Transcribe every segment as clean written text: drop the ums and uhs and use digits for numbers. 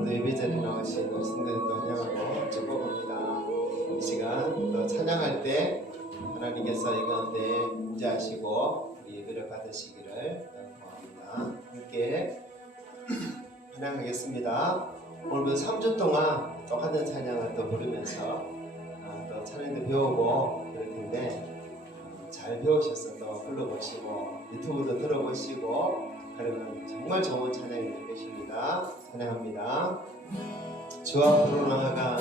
오늘도 예배자리에 나오신 우리 성도님도 환영하고 축복합니다. 이 시간 또 찬양할 때 하나님께서 이 가운데 임재하시고 예배를 받으시기를 바랍니다. 함께 찬양하겠습니다. 오늘도 3주 동안 똑같은 찬양을 또 부르면서 또 찬양도 배우고 그럴 텐데 잘 배우셔서 또 불러보시고 유튜브도 들어보시고 그러면 정말 좋은 찬양이 될 것입니다. 찬양합니다. 주 앞으로 나아가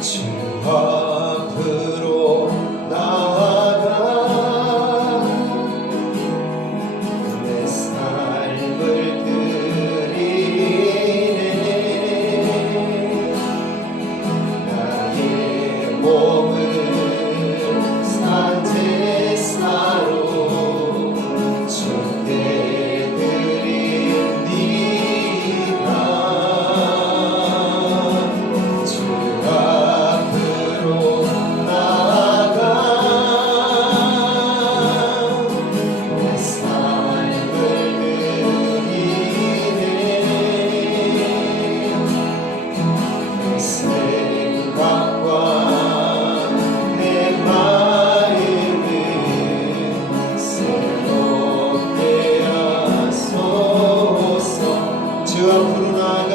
주 앞으로 나아가 내 삶을 드리네 나의 몸을 주 앞으로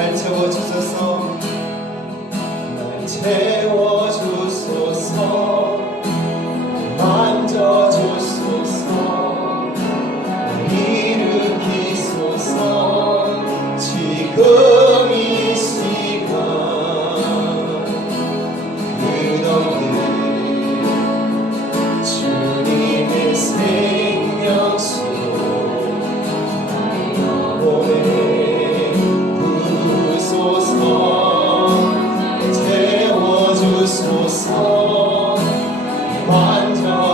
날 채워주소서 날 채워주소서 만져주소서 일으키소서 지금 이 시간 끝없는 주님의 생명수로 나의 영혼에 부으소서 채워주소서 만져주소서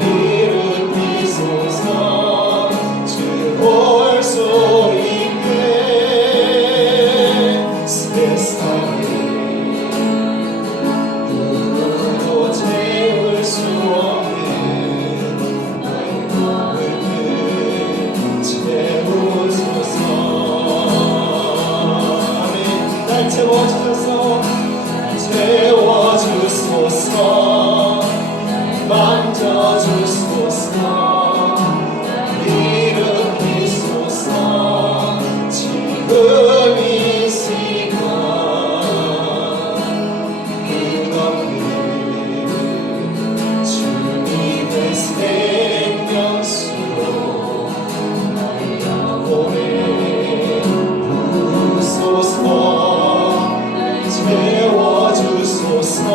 일으키소서 주 볼 수 있게 세상에 누구도 채울 수 없는 나의 마음을 채우소서 아멘 날 채워주소서 채워주소서 만져주소서 일으키소서 지금 이 시간 끝없는 주님의 생명수로 나의 영혼에 부으소서 채워주소서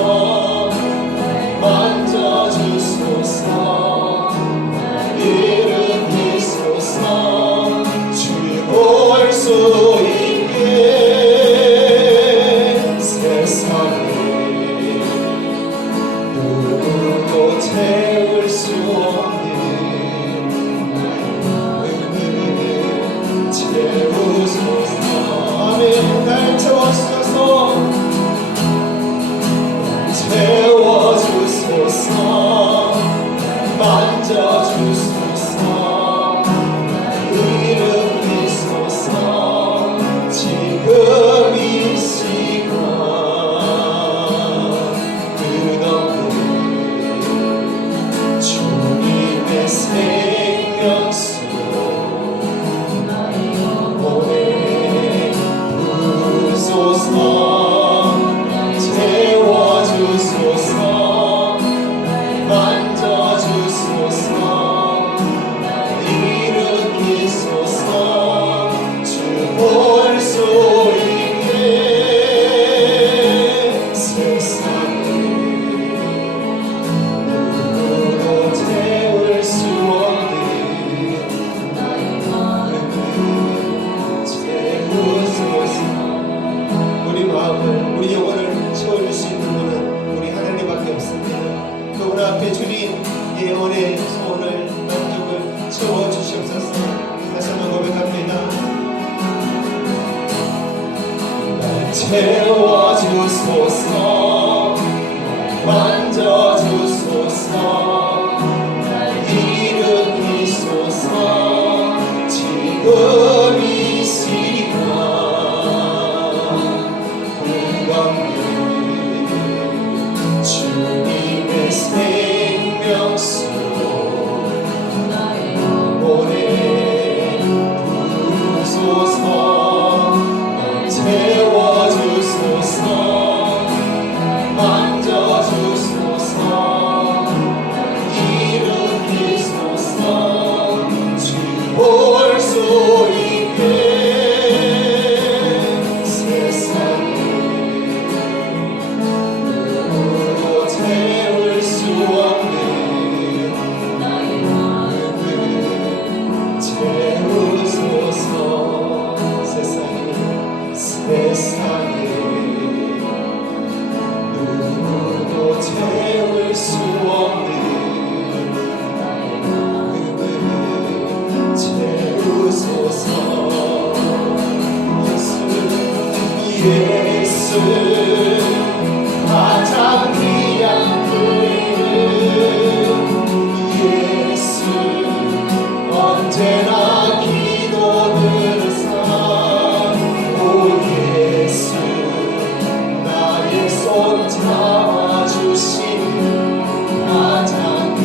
만져주소서 일으키소서 주 볼 수 있게 세상에 누구도 채울 수 없는 나의 마음을 채우소서 아멘 날 채워주소서 채워주소서 만져주소서 일으키소서 지금 이 시간 끝없는 주님의 생명수로 나의 영혼에 부으소서 채워주소서 만져주소서 일으키소서 주 볼 수 있게 세상에 누구도 채울 수 없는 나의 마음을 채우소서 우리 마음을 우리 영혼을 채워줄 수 있는 분은 우리 하나님밖에 없습니다. 그분 앞에 주님 이 영혼의 소원을 만족을 채워주시옵소서. 다시 한번 고백합니다. 날 채워주소서 만져주소서 날 일으키소서 지금 이 시간 주님의 생명수로 나의 영혼에 부으소서 날 채워주소서 만져주소서 일으키소서 주 볼 수 있게 세상에 누구도 채울 수 없는 나의 마음을 채우소서 세상에 누구도 채울 수 없는 나의 마음을 채우소서 예수 가장 귀한 그 이름 예수 언제나 기도 들으사 오 예수 나의 손 잡아주시는 가장 귀한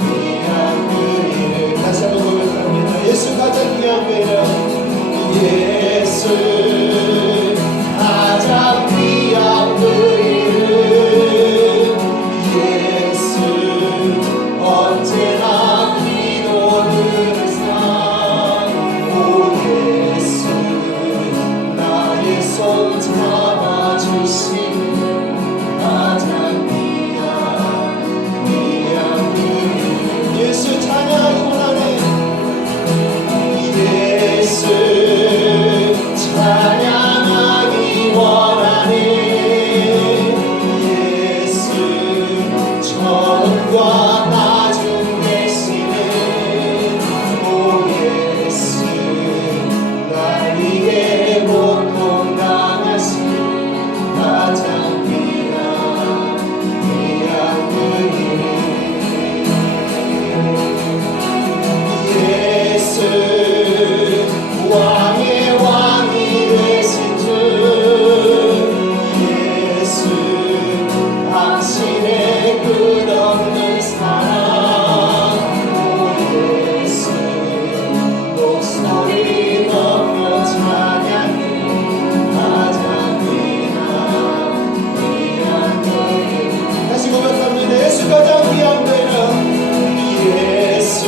그 이름 다시 한번 고백합니다. 예수 가장 귀한 그 가장 귀한 그 이름 예수 언제나 기도를 오 예수 나의 손 잡아주시는 가장 귀한 그 이름 예수 찬양하기 원하네 예수 찬양하기 원하네 예수 전과 나중 계시는 오 예수 날 위해 고통 당하신 가장 귀한 그 이름 예수 왕의 왕이 되신 주 예수 당신의 끝없는 사랑 오 예수 목소리 높여 찬양해 가장 귀한 그 이름 다시 고백합니다 예수 가장 귀한 그 이름 예수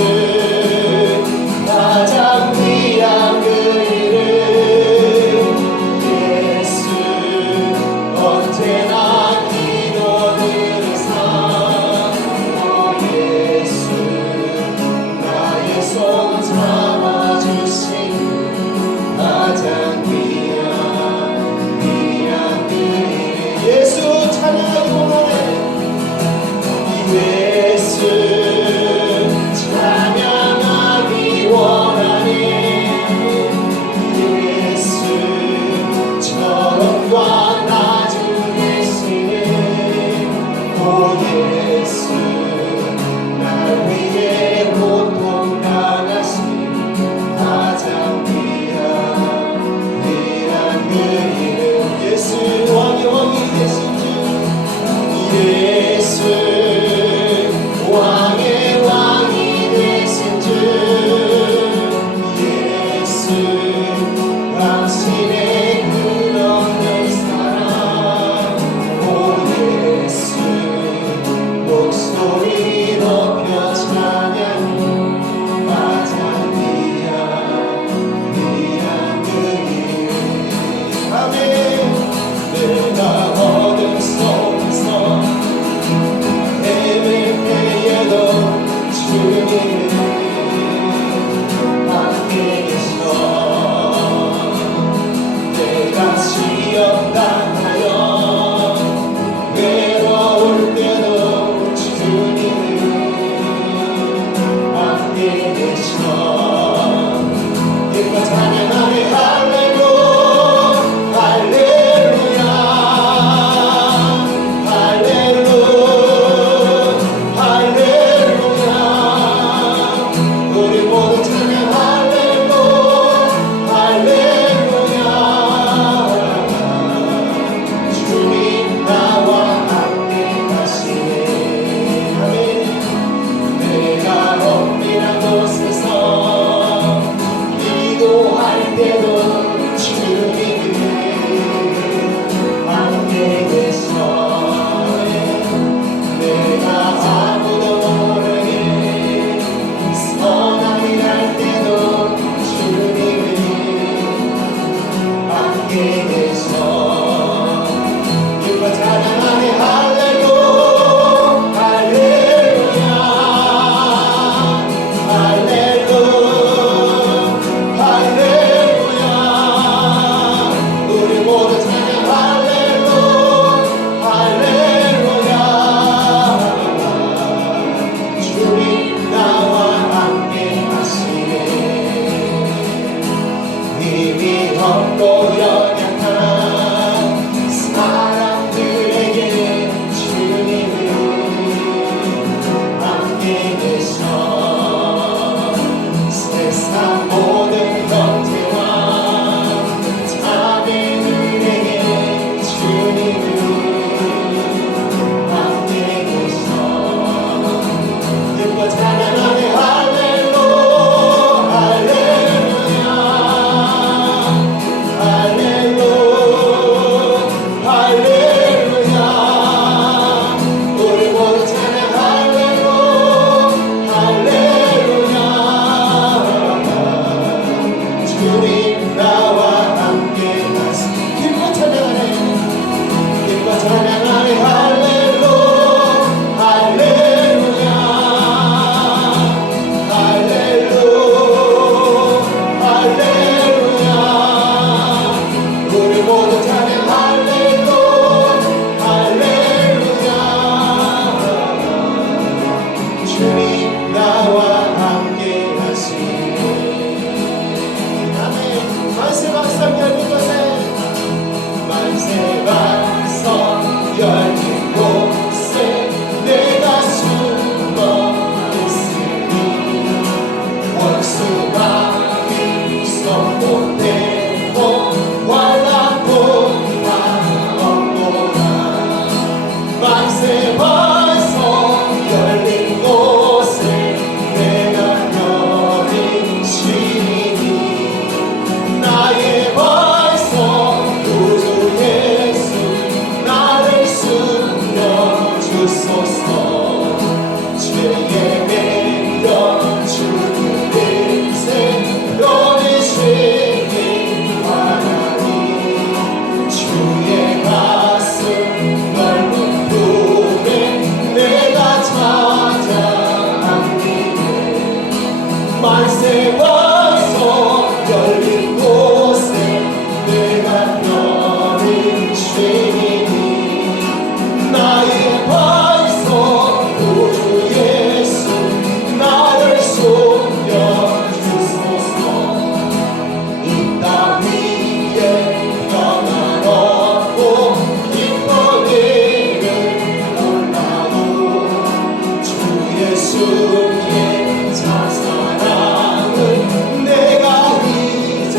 가장 귀한 그 이름 예수 언제나 기도 들으사 오 예수 나의 손 잡아주신 가장 귀한 그 이름 예수 찬양하기 원하네 예수 찬양하기 원하네 예수 처음과 나중 계시는 오 예수 날 위해 고통 당하신 가장 귀한 그 이름 예수 왕의 왕이 되신 주 예수 왕의 왕이 되신 주 예수 당신의 끝없는 사랑 오 예수 목소리 높여 찬양해 가장 귀한 그 이름 아멘 내가 어둠 속에서 헤맬 때에도 주님은 함께 계셔 내가 시험 당하여 외로울 때도 주님은 함께 계셔 내가 찬양하네 할렐루야 할렐루야 할렐루야 할렐루야 우리 모두 찬양 할렐루야 할렐루야 주님 나와 함께 가시네 아멘 내가 엄밀한 곳에서 기도할 때도 주님은 함께 계셔 내가 아무도 모르게 선한 일할 때도 주님은 함께 계셔 이거 찬양하네 할렐루야 할렐루야 할렐루야 할렐루야 우리 모두 찬양 할렐루야 할렐루야 주님 나와 함께 하시네 힘이 없고 연약한 사람들에게 주님은 함께 계셔 세상 모든 형제와 자매들에게 주님은 함께 계셔 기뻐 찬양하네 할렐루야 할렐루야 주님 나와 함께 하시니 기뻐 찬양하네 기뻐 찬양하네 할렐루 할렐루야 할렐루 할렐루야 우리 모두 찬양 할렐루 할렐루야 주님 나와 함께 하시니 아멘 만세 박성 열린 곳에 만세 박성 열린 곳에 내가 숨어 있으니 원수가 성공되고 환란도 다 없노라 만세 박성 열린 곳에 내가 편히 쉬니 나의 박성 구주 예수 나를 숨겨 주소서 죄에 매여 죽은 인생 변해지기 바라니 주의 가슴 넓은 품에 내가 찾아 안기네 만세 박성 열린 곳에 내가 편히 쉬니 나의 박성 구주 예수 나를 숨겨 주소서 이 땅 위에 평안 얻고 기뻐기를 몰라도 주 예수의 자사랑을 내가 이제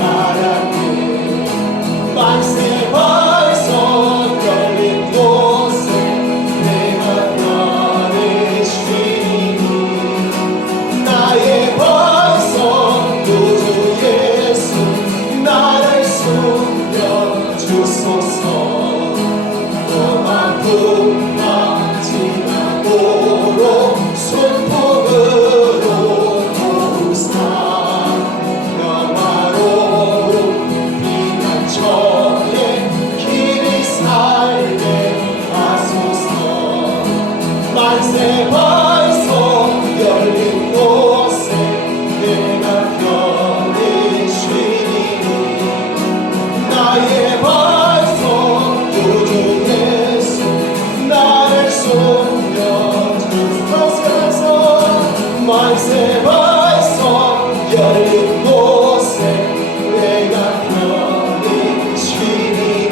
알았네 만세 박성 열린 곳에 내가 편히 쉬니 나의 박성 구주 예수 나를 숨겨 주소서 고만두마 지나도록 순풍으로 도우사 영화로운 피난처에 길이 살게 하소서 만세 박성 열린 곳에 내가 편히 쉬니 나의 박성 구주 예수 나를 숨겨 주소서 만세 박성 열린 곳에 내가 편히 쉬니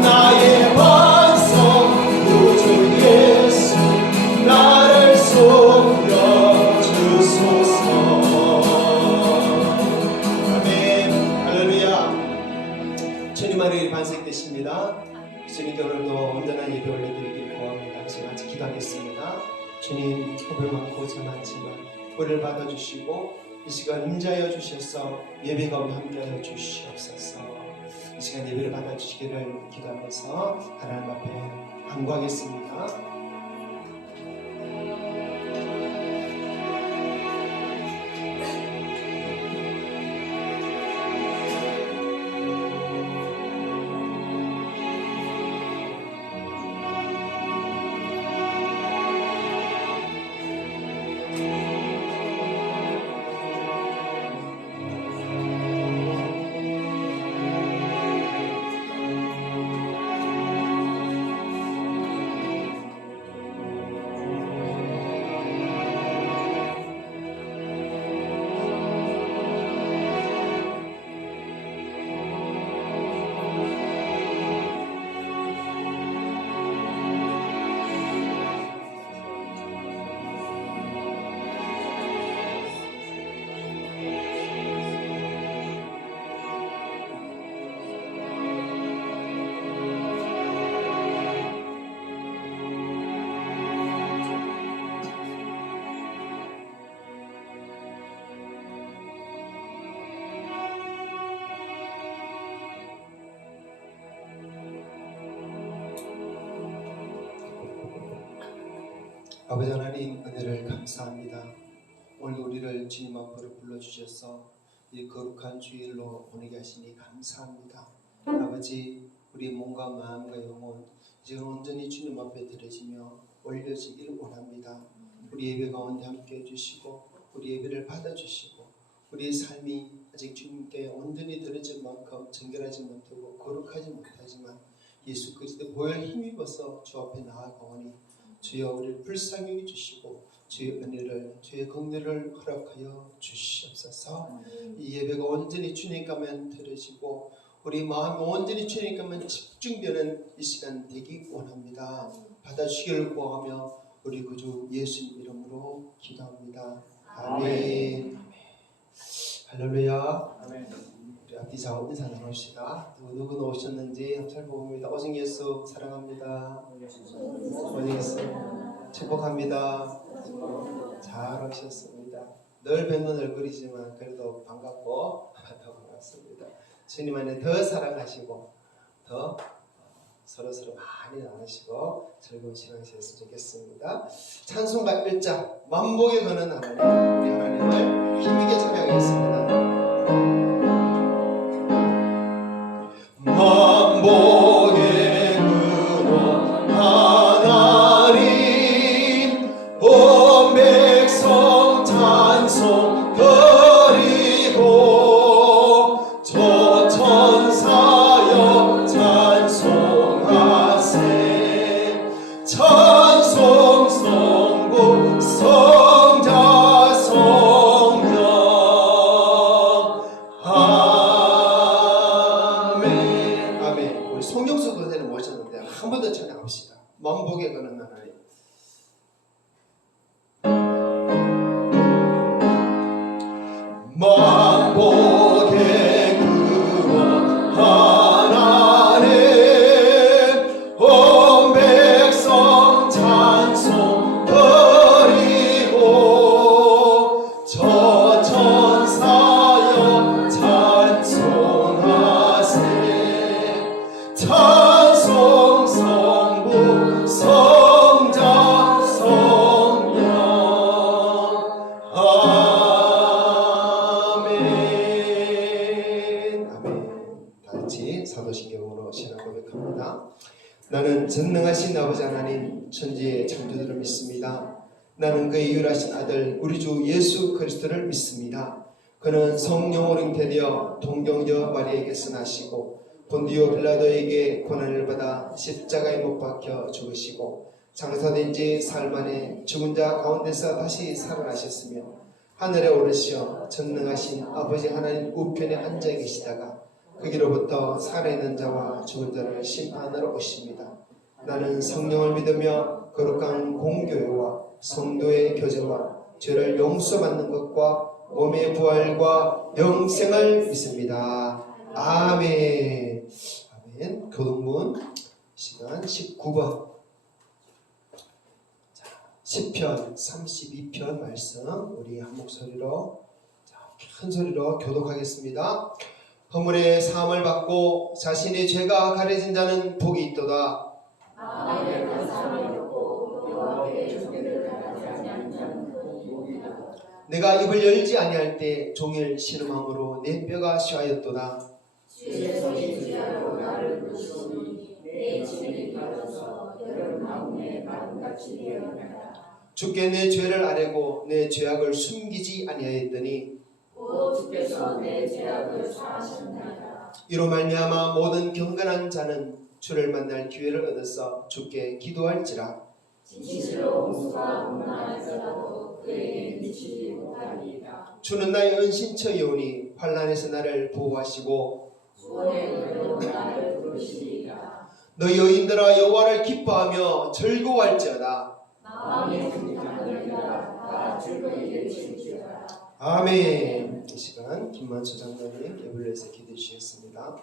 나의 박성 구주 예수 나를 숨겨 주소서 아멘 할렐루야 주님 안에 반석되십니다 주님께 오늘도 온전한 예배 올려드리길 구합니다 그래서 같이 기도하겠습니다 주님 겁을 많고 저 많지만 은혜를 받아주시고 이 시간 임자하여 주셔서 예배 가운데 함께하여 주시옵소서 이 시간 예배를 받아주시기를 기도하면서 하나님 앞에 간구하겠습니다 아버지 하나님 은혜를 감사합니다. 오늘 우리를 주님 앞으로 불러주셔서 이 거룩한 주일로 보내게 하시니 감사합니다. 아버지, 우리 몸과 마음과 영혼 이제 온전히 주님 앞에 드려지며 올려지기를 원합니다. 우리 예배 가운데 함께 해주시고 우리 예배를 받아주시고 우리의 삶이 아직 주님께 온전히 드려질 만큼 정결하지 못하고 거룩하지 못하지만 예수 그리스도 보혈 힘입어서 주 앞에 나아가오니 주여 우리를 불쌍히 여기주시고 주의 은혜를 주의 긍휼을 허락하여 주시옵소서. 이 예배가 온전히 주님께만 드려지고 우리 마음이 온전히 주님께만 집중되는 이 시간 되기 원합니다. 받아주시기를 구하며 우리 구주 예수님 이름으로 기도합니다. 아멘. 할렐루야. 우리 앞뒤 좌우 인사 나눕시다. 누구 오셨는지 살펴봅니다. 오직 예수 사랑합니다. 오직 예수 축복합니다. 잘 오셨습니다. 늘 뵙는 얼굴이지만 그래도 반갑고 더 반갑습니다. 주님 안에 더 사랑하시고 더 서로 많이 나누시고 즐거운 시간 되셨으면 좋겠습니다. 찬송가 1장 만복에 거는 하나님, 우리 하나님을 힘있게 찬양하겠습니다. 만복에 거는 하나님, 온 백성 찬송 드리고 저 천사여 찬송하세. 찬송 성부 성자 성령 아멘. 아멘. 우리 송영수 권사님 모셨는데 한 번 더 찬양합시다. 만복에 거는 하나님. 만복에 거는 하나님, 온 백성 찬송 드리고 저 천사여 찬송하세. 찬송 성부 성자 성령 아멘. 아멘. 다같이 사도신경으로 신앙 고백합니다. 나는 전능하신 아버지 하나님 천지의 창조주를 믿습니다. 나는 그의 유일하신 아들 우리 주 예수 그리스도를 믿습니다. 그는 성령으로 잉태되어 동정녀 마리아에게서 나시고 본디오 빌라도에게 고난을 받아 십자가에 못 박혀 죽으시고 장사된 지 사흘 만에 죽은 자 가운데서 다시 살아나셨으며 하늘에 오르시어 전능하신 아버지 하나님 우편에 앉아 계시다가 거기로부터 살아있는 자와 죽은 자를 심판하러 오십니다. 나는 성령을 믿으며 거룩한 공교회와 성도의 교제와 죄를 용서받는 것과 몸의 부활과 영생을 믿습니다. 아멘. 아멘. 교동문 시간 19번 시편 32편 말씀 우리 한 목소리로 큰 소리로 교독하겠습니다. 허물의 사함을 받고 자신의 죄가 가려진 자는 복이 있도다. 내가 입을 열지 아니할 때 종일 신음함으로 내 뼈가 쉬하였도다. 주의 손이 주야로 나를 부르시니 내 짐이 가져서 여름 나무에 마음같이 되었나이다. 주께 내 죄를 아뢰고 내 죄악을 숨기지 아니하였더니 오 주께서 내 죄악을 사하셨나이다. 이로 말미암아 모든 경건한 자는 주를 만날 기회를 얻어서 주께 기도할지라. 진실로 홍수가 분만할지라도 그에게 미치지 못하리이다. 주는 나의 은신처이오니 환난에서 나를 보호하시고 구원의 눈으로 나를 부르시리이다. 너희 여인들아 여호와를 기뻐하며 즐거워할지어다. 마음에 승탄하리라. 다 즐거이 외칠지어다. 아멘. 이 시간 김만수 장로님 예불레에서 기도해 주시겠습니다.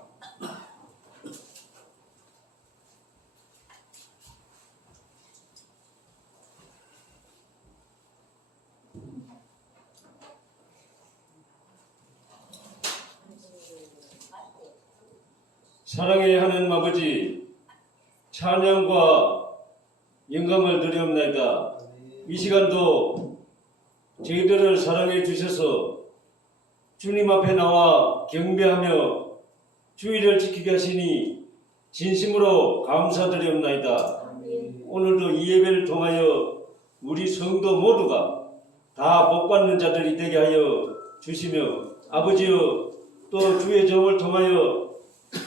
사랑의 하나님 아버지, 찬양과 영광을 드리옵나이다. 이 시간도 저희들을 사랑해 주셔서 주님 앞에 나와 경배하며 주의를 지키게 하시니 진심으로 감사드리옵나이다. 오늘도 이 예배를 통하여 우리 성도 모두가 다 복받는 자들이 되게 하여 주시며 아버지여 또 주의 종을 통하여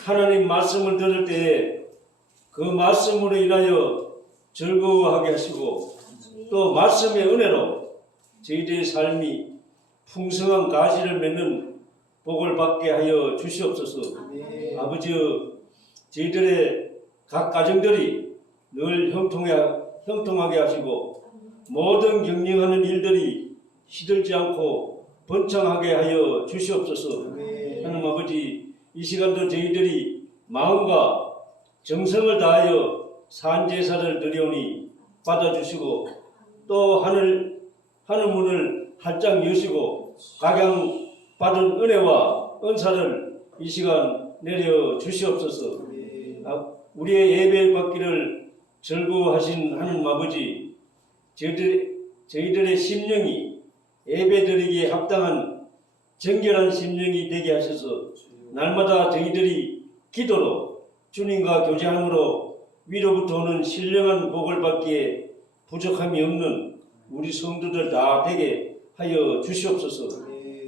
하나님 말씀을 들을 때에 그 말씀으로 인하여 즐거워하게 하시고 또 말씀의 은혜로 저희들의 삶이 풍성한 가시를 맺는 복을 받게 하여 주시옵소서. 아버지여 저희들의 각 가정들이 늘 형통하게 하시고 모든 경영하는 일들이 시들지 않고 번창하게 하여 주시옵소서. 하나님 아버지 이 시간도 저희들이 마음과 정성을 다하여 산제사를 드리오니 받아주시고 또 하늘 문을 활짝 여시고 각양 받은 은혜와 은사를 이 시간 내려 주시옵소서. 우리의 예배 받기를 즐거워하신 하나님 아버지 저희들의 심령이 예배드리기에 합당한 정결한 심령이 되게 하셔서 날마다 저희들이 기도로 주님과 교제함으로 위로부터 오는 신령한 복을 받기에 부족함이 없는 우리 성도들 다 되게 하여 주시옵소서.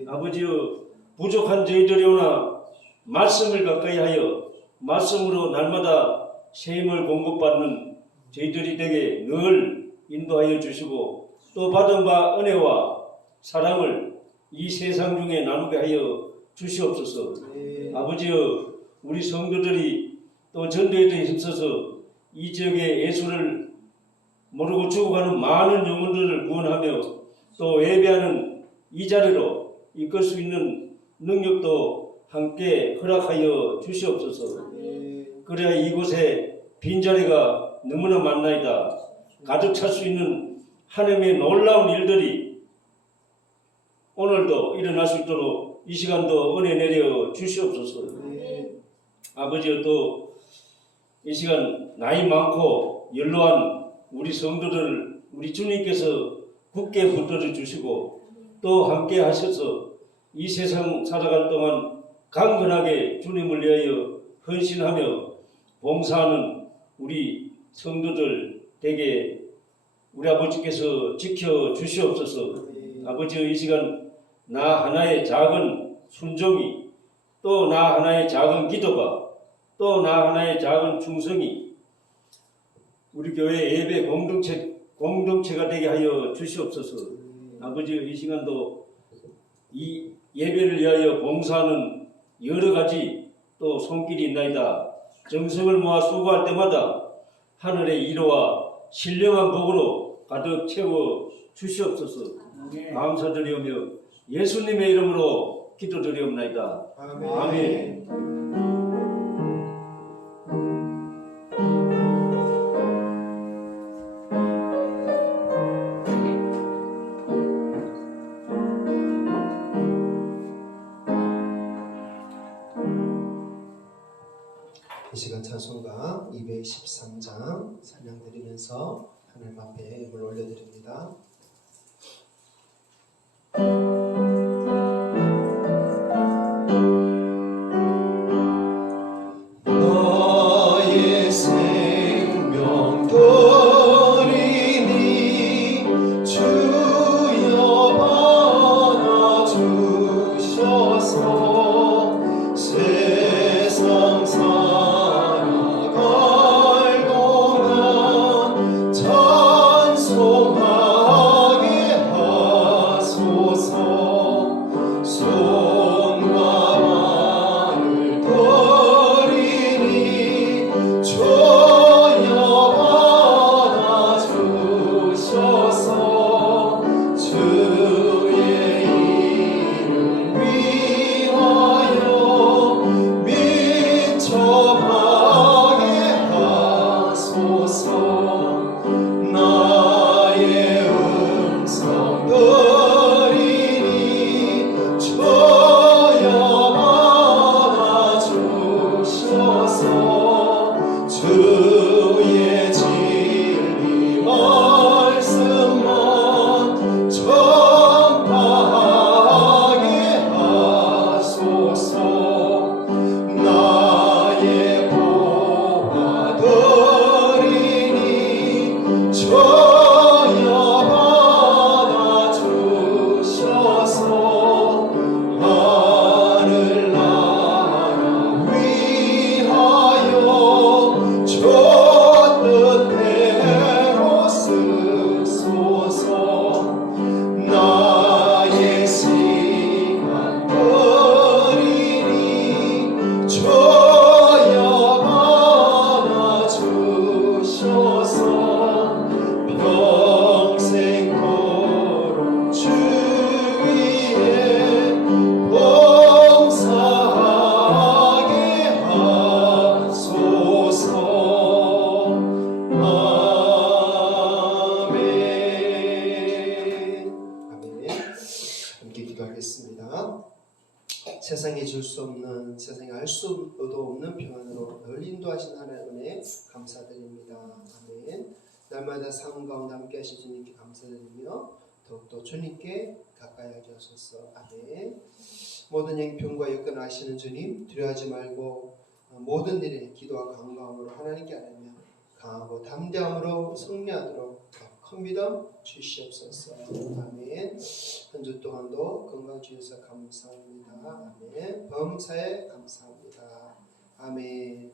아버지여 부족한 저희들이오나 말씀을 가까이 하여 말씀으로 날마다 새 힘을 공급받는 저희들이 되게 늘 인도하여 주시고 또 받은 바 은혜와 사랑을 이 세상 중에 나누게 하여 주시옵소서. 아버지여 우리 성도들이 또 전도에 힘써서 이 지역의 예수를 모르고 죽어가는 많은 영혼들을 구원하며 또 예배하는 이 자리로 이끌 수 있는 능력도 함께 허락하여 주시옵소서. 그래야 이곳에 빈자리가 너무나 많나이다. 가득 찰 수 있는 하나님의 놀라운 일들이 오늘도 일어날 수 있도록 이 시간도 은혜 내려 주시옵소서. 아버지여 또 이 시간 나이 많고 연로한 우리 성도들을 우리 주님께서 굳게 붙들어 주시고 또 함께 하셔서 이 세상 살아갈 동안 강건하게 주님을 위하여 헌신하며 봉사하는 우리 성도들 되게 우리 아버지께서 지켜 주시옵소서. 아버지의 이 시간 나 하나의 작은 순종이 또 나 하나의 작은 기도가 또 나 하나의 작은 충성이 우리 교회 예배 공동체가 되게 하여 주시옵소서. 아버지 이 시간도 이 예배를 위하여 봉사하는 여러 가지 또 손길이 있나이다. 정성을 모아 수고할 때마다 하늘의 위로와 신령한 복으로 가득 채워 주시옵소서. 감사드리오며 예수님의 이름으로 기도드리옵나이다. 아멘. 이 시간 찬송가 213장 찬양드리면서 하나님 앞에 예물 올려드립니다. 나의 생명 돌이니 주여 받아주셔서 세상 살아갈 동안 찬송하 세상이 줄 수 없는, 세상에 알 수도 없는 평안으로 늘 인도하신 하나님의 은혜 감사드립니다. 아멘. 날마다 삶 가운데 함께 하신 주님께 감사드리며 더욱더 주님께 가까이 하게 하소서. 아멘. 모든 형편과 여건 아시는 주님, 두려워하지 말고 모든 일에 기도와 간구함으로 하나님께 아뢰며 강하고 담대함으로 승리하도록 큰 믿음 주시옵소서. 아멘. 한 주 동안도 건강 주셔서 감사합니다. 아멘. 범사에 감사합니다. 아멘.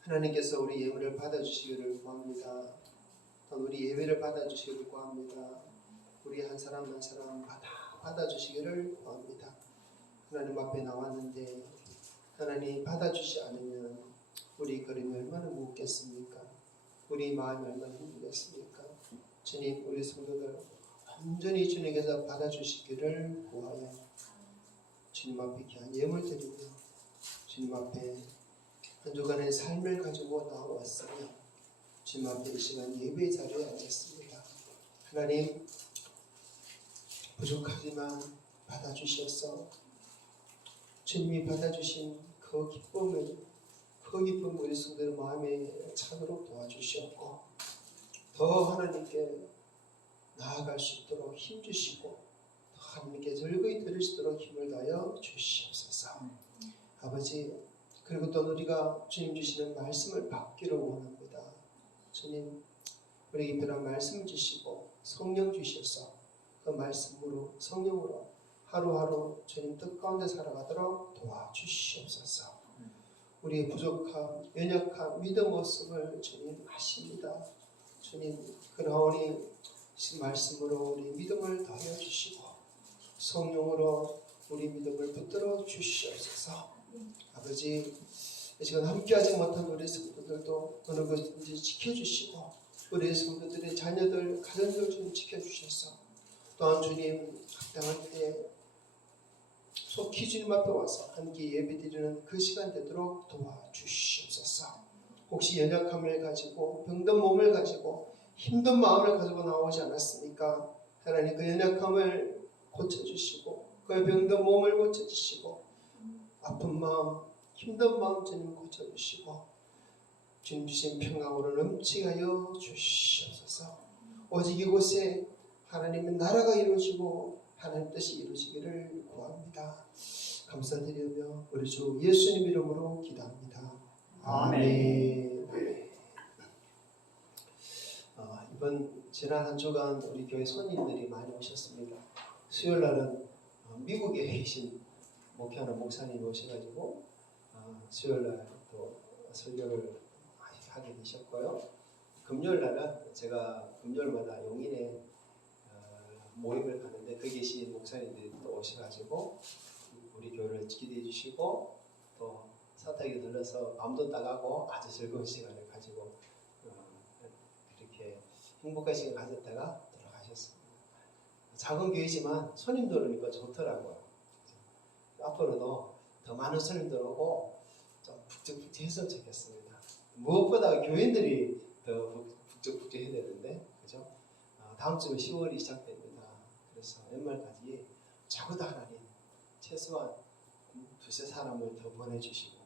하나님께서 우리 예물을 받아주시기를 구합니다. 또 우리 예배를 받아주시기를 구합니다. 우리 한 사람 한 사람 받아주시기를 구합니다. 하나님 앞에 나왔는데 하나님 받아주지 않으면 우리 걸음이 얼마나 무겁겠습니까? 우리 마음이 얼마나 힘들겠습니까? 주님, 우리 성도들 완전히 주님께서 받아주시기를 구하여 주님 앞에 귀한 예물 드리며 주님 앞에 한 주간의 삶을 가지고 나왔으며 주님 앞에 이 시간 예배 자리에 앉았습니다. 하나님, 부족하지만 받아주셔서 주님이 받아주신 그 기쁨을 우리 성도들 마음에 차도록 도와주시옵고 더 하나님께 나아갈 수 있도록 힘주시고 하나님께 즐거이 들을 수 있도록 힘을 다하여 주시옵소서. 아버지, 그리고 또 우리가 주님 주시는 말씀을 받기를 원합니다. 주님, 우리에게 필요한 말씀 주시고 성령 주셔서 그 말씀으로 성령으로 하루하루 주님 뜻 가운데 살아가도록 도와주시옵소서. 우리의 부족함, 연약함, 믿음 없음을 주님 아십니다. 주님, 그러하오니 말씀으로 우리 믿음을 더하여 주시고 성령으로 우리 믿음을 붙들어 주시옵소서. 아버지, 이 시간 함께하지 못한 우리 성도들도 어느 것인지 지켜주시고 우리 성도들의 자녀들, 가정들 좀 지켜주셔서 또한 주님 합당할 때 속히 주님 앞에 와서 함께 예배드리는 그 시간 되도록 도와주시옵소서. 혹시 연약함을 가지고 병든 몸을 가지고 힘든 마음을 가지고 나오지 않았습니까? 하나님 그 연약함을 고쳐주시고 그 병든 몸을 고쳐주시고 아픈 마음, 힘든 마음 주님 고쳐주시고 주님 주신 평강으로 넘치게 하여 주시옵소서. 오직 이곳에 하나님의 나라가 이루어지고 하나님 뜻이 이루어지기를 구합니다. 감사드리며 우리 주 예수님 이름으로 기도합니다. 아멘. 이번 지난 한 주간 우리 교회 손님들이 많이 오셨습니다. 수요일 날은 미국에 계신 목회하는 목사님이 오셔가지고 수요일 날 또 설교를 하게 되셨고요. 금요일 날은 제가 금요일마다 용인에 모임을 가는데 거기 계신 목사님들이 또 오셔가지고 우리 교회를 기대해 주시고 또 사택에 들러서 밤도 따가고 아주 즐거운 시간을 가지고 이렇게 행복한 시간을 가졌다가 돌아가셨습니다. 작은 교회지만 손님들 오니까 좋더라고요. 앞으로도 더 많은 손님들 오고 좀 북적북적했으면 좋겠습니다. 무엇보다 교인들이 더 북적북적해야 되는데, 그죠? 다음 주면 10월이 시작됩니다. 그래서 연말까지 적어도 하나님 최소한 두세 사람을 더 보내주시고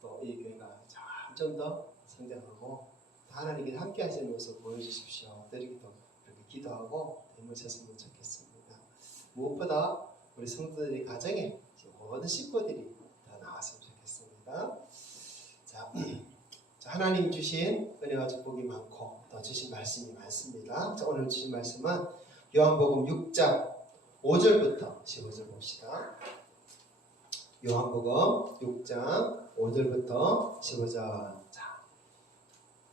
또 이 교회가 점점 더 성장하고 하나님께 함께 하시는 모습 보여주십시오. 드리기도 그렇게 기도하고 힘을 쳤으면 좋겠습니다. 무엇보다 우리 성도들의 가정에 모든 식구들이 다 나왔으면 좋겠습니다. 자, 하나님 주신 은혜와 축복이 많고 또 주신 말씀이 많습니다. 자, 오늘 주신 말씀은 요한복음 6장 5절부터 15절 봅시다. 요한복음 6장 5절부터 15절. 자,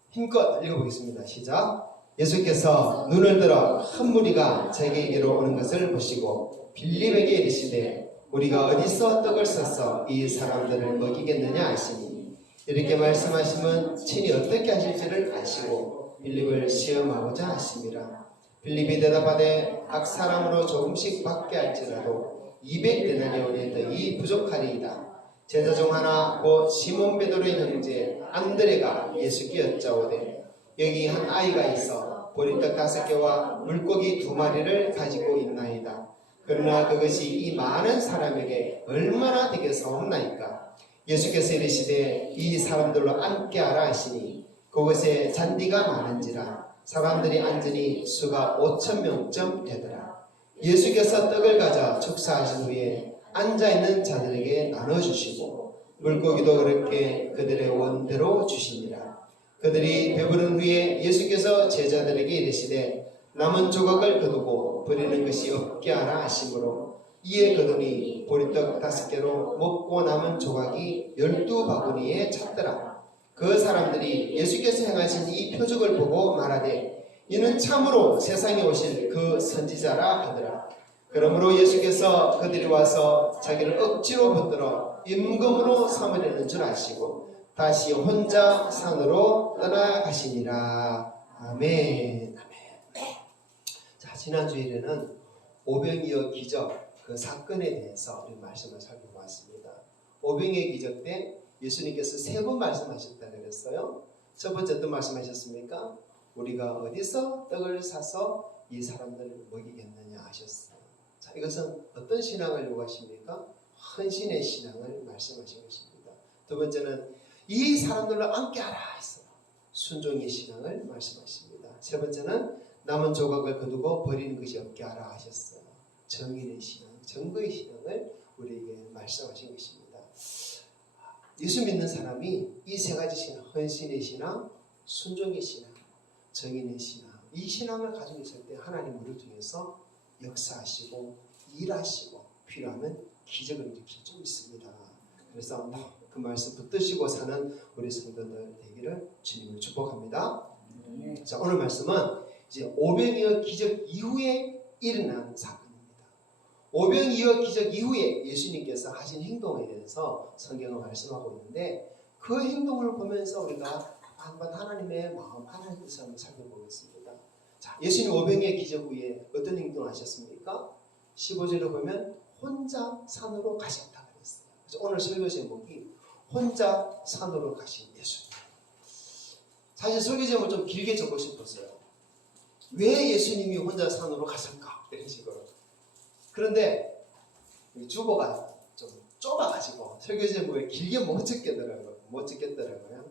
힘껏 읽어보겠습니다. 시작. 예수께서 눈을 들어 한 무리가 자기에게로 오는 것을 보시고 빌립에게 이르시되 우리가 어디서 떡을 싸서 이 사람들을 먹이겠느냐 하시니 이렇게 말씀하시면 친히 어떻게 하실지를 아시고 빌립을 시험하고자 하심이라. 빌립이 대답하되 각 사람으로 조금씩 받게 할지라도 200데나리온의 떡이 부족하리이다. 제자 중 하나 곧 시몬 베드로의 형제 안드레가 예수께 여짜오되 여기 한 아이가 있어 보리떡 5개와 물고기 2마리를 가지고 있나이다. 그러나 그것이 이 많은 사람에게 얼마나 되겠사옵나이까. 예수께서 이르시되 이 사람들로 함께하라 하시니 그곳에 잔디가 많은지라 사람들이 앉으니 수가 5,000명쯤 되더라. 예수께서 떡을 가져 축사하신 후에 앉아있는 자들에게 나눠주시고 물고기도 그렇게 그들의 원대로 주시니라. 그들이 배부른 후에 예수께서 제자들에게 이르시되 남은 조각을 거두고 버리는 것이 없게 하라 하시므로 이에 거두니 보리떡 5개로 먹고 남은 조각이 12바구니에 찼더라. 그 사람들이 예수께서 행하신 이 표적을 보고 말하되 이는 참으로 세상에 오실 그 선지자라 하더라. 그러므로 예수께서 그들이 와서 자기를 억지로 붙들어 임금으로 삼으려는 줄 아시고 다시 혼자 산으로 떠나가시니라. 아멘. 자, 지난 주일에는 오병이어 기적 그 사건에 대해서 우리 말씀을 살펴보았습니다. 오병이어 기적 때 예수님께서 3번 말씀하셨다 그랬어요. 첫 번째 어떤 말씀하셨습니까? 우리가 어디서 떡을 사서 이 사람들을 먹이겠느냐 하셨어요. 자, 이것은 어떤 신앙을 요구하십니까? 헌신의 신앙을 말씀하신 것입니다. 두 번째는 이 사람들로 함께하라 했어요. 순종의 신앙을 말씀하십니다. 세 번째는 남은 조각을 거두고 버리는 것이 없게 하라 하셨어요. 정의의 신앙, 정거의 신앙을 우리에게 말씀하신 것입니다. 예수 믿는 사람이 이 3가지 신앙, 헌신의 신앙, 순종의 신앙, 정의의 신앙, 이 신앙을 가지고 있을 때 하나님 우리를 통해서 역사하시고 일하시고 필요하면 기적을 일으킬 수 있습니다. 그래서 그 말씀 붙드시고 사는 우리 성도들 되기를 주님을 축복합니다. 자, 오늘 말씀은 이제 오병이어 기적 이후에 일어난 사건입니다. 오병이어 기적 이후에 예수님께서 하신 행동에 대해서 성경은 말씀하고 있는데 그 행동을 보면서 우리가 한번 하나님의 마음, 하나님의 뜻을 한번 살펴보겠습니다. 자, 예수님 오병이어 기적 후에 어떤 행동을 하셨습니까? 15절을 보면 혼자 산으로 가셨다 그랬어요. 그래서 오늘 설교 제목이 혼자 산으로 가신 예수님. 사실 설교 제목을 좀 길게 적고 싶었어요. 왜 예수님이 혼자 산으로 가실까? 이런 식으로. 그런데 주보가 좀 좁아가지고 설교 제목을 길게 못 적겠더라고요.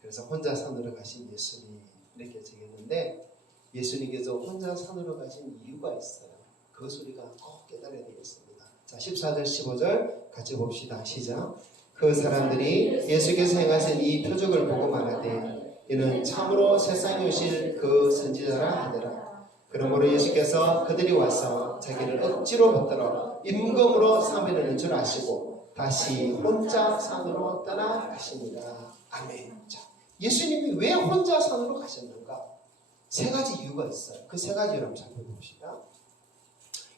그래서 혼자 산으로 가신 예수님 이렇게 적였는데 예수님께서 혼자 산으로 가신 이유가 있어요. 그 소리가 꼭 깨달아야 되겠습니다. 자, 14절 15절 같이 봅시다. 시작. 그 사람들이 예수께서 행하신 이 표적을 보고 말하되 이는 참으로 세상에 오실 그 선지자라 하더라. 그러므로 예수께서 그들이 와서 자기를 억지로 붙들어 임금으로 삼으려는 줄 아시고 다시 혼자 산으로 떠나가시니라. 아멘. 자, 예수님이 왜 혼자 산으로 가셨는가? 3가지 이유가 있어요. 그 3가지를 한번 살펴봅시다.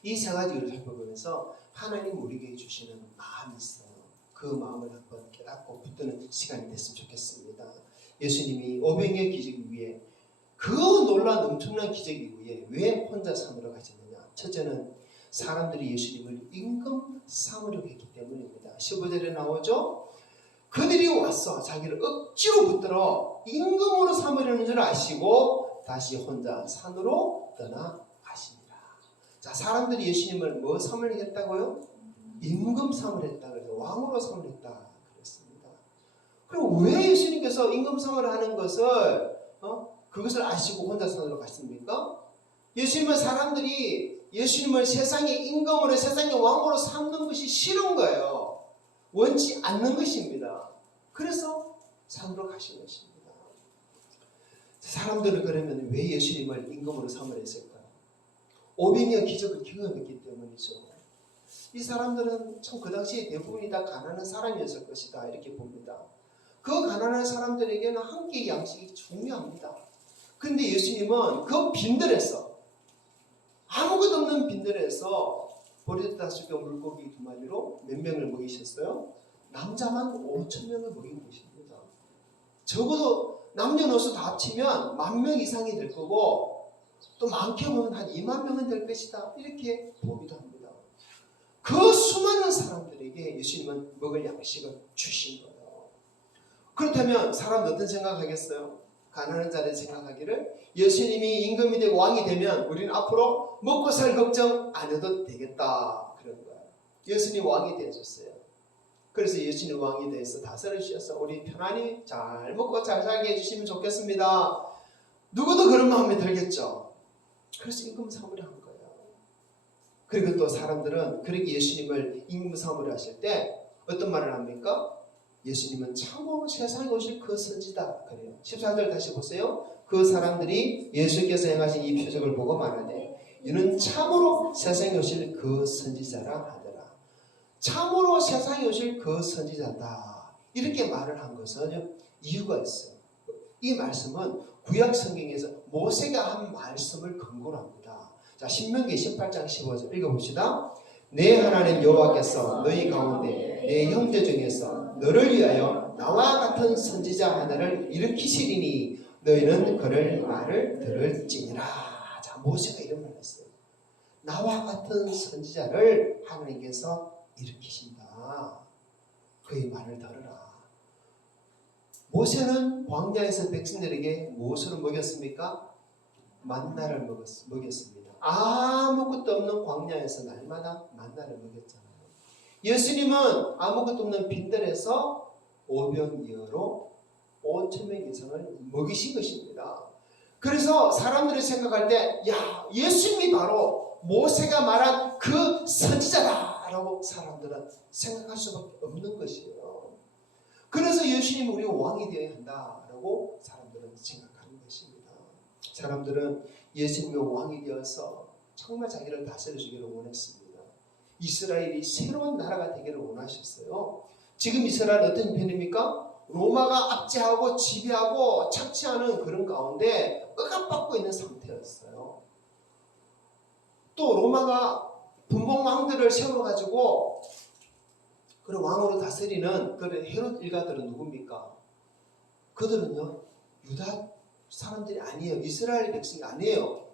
이 3가지를 살펴보면서 하나님 우리에게 주시는 마음이 있어요. 그 마음을 한번 깨닫고 붙드는 시간이 됐으면 좋겠습니다. 예수님이 오병이어 기적 이후에 그 놀라운 엄청난 기적 이후에 왜 혼자 산으로 가셨느냐? 첫째는 사람들이 예수님을 임금 삼으려고 했기 때문입니다. 15절에 나오죠? 그들이 와서 자기를 억지로 붙들어 임금으로 삼으려는 줄 아시고 다시 혼자 산으로 떠나가시니라. 자, 사람들이 예수님을 뭐 삼으려 했다고요? 임금 삼을 했다. 그래서 왕으로 삼을 했다. 그랬습니다. 그럼 왜 예수님께서 임금 삼을 하는 것을 그것을 아시고 혼자 산으로 갔습니까? 예수님은 사람들이 예수님을 세상의 임금으로 세상의 왕으로 삼는 것이 싫은 거예요. 원치 않는 것입니다. 그래서 산으로 가신 것입니다. 사람들은 그러면 왜 예수님을 임금으로 삼으려 했을까요? 오병이어 기적을 경험했기 때문이죠. 이 사람들은 참 그 당시에 대부분이 다 가난한 사람이었을 것이다 이렇게 봅니다. 그 가난한 사람들에게는 한 끼의 양식이 중요합니다. 근데 예수님은 그 빈들에서 아무것도 없는 빈들에서 보리떡 5개 물고기 2마리로 몇 명을 먹이셨어요? 남자만 5,000명을 먹인 것입니다. 적어도 남녀노소 다 합치면 10,000명 이상이 될 거고 또 많게 보면 한 2만 명은 될 것이다 이렇게 보기도 합니다. 그 수많은 사람들에게 예수님은 먹을 양식을 주신 거예요. 그렇다면 사람들 어떤 생각하겠어요? 가난한 자를 생각하기를 예수님이 임금이 되고 왕이 되면 우리는 앞으로 먹고 살 걱정 안 해도 되겠다 그런 거예요. 예수님 왕이 되어줬어요. 그래서 예수님 왕이 돼서 다스려 주셔서 우리 편안히 잘 먹고 잘 살게 해주시면 좋겠습니다. 누구도 그런 마음이 들겠죠. 그래서 임금 사무를 한 거예요. 그리고 또 사람들은 그렇게 예수님을 임금 사무를 하실 때 어떤 말을 합니까? 예수님은 참으로 세상에 오실 그 선지다 그래요. 14절 다시 보세요. 그 사람들이 예수께서 행하신 이 표적을 보고 말하되 이는 참으로 세상에 오실 그 선지자라 하더라. 참으로 세상에 오실 그 선지자다. 이렇게 말을 한 것은 이유가 있어요. 이 말씀은 구약 성경에서 모세가 한 말씀을 근거로 합니다. 자, 신명기 18장 15절 읽어봅시다. 내 하나님 여호와께서 너희 가운데 내 형제 중에서 너를 위하여 나와 같은 선지자 하나를 일으키시리니 너희는 그를 말을 들을지니라. 자, 모세가 이런 말을 했어요. 나와 같은 선지자를 하나님께서 일으키신다. 그의 말을 들으라. 모세는 광야에서 백성들에게 무엇을 먹였습니까? 만나를 먹였습니다. 아무것도 없는 광야에서 날마다 만나를 먹였잖아요. 예수님은 아무것도 없는 빈들에서 오병이어로 5,000명 이상을 먹이신 것입니다. 그래서 사람들이 생각할 때 야, 예수님이 바로 모세가 말한 그 선지자다라고 사람들은 생각할 수밖에 없는 것이에요. 그래서 예수님이 우리 왕이 되어야 한다라고 사람들은 생각하는 것입니다. 사람들은 예수님이 왕이 되어서 정말 자기를 다스려주기를 원했습니다. 이스라엘이 새로운 나라가 되기를 원하셨어요. 지금 이스라엘 어떤 편입니까? 로마가 압제하고 지배하고 착취하는 그런 가운데 억압받고 있는 상태였어요. 또 로마가 분봉왕들을 세워가지고 그런 왕으로 다스리는 그런 헤롯 일가들은 누굽니까? 그들은요 유다 사람들이 아니에요. 이스라엘 백성이 아니에요.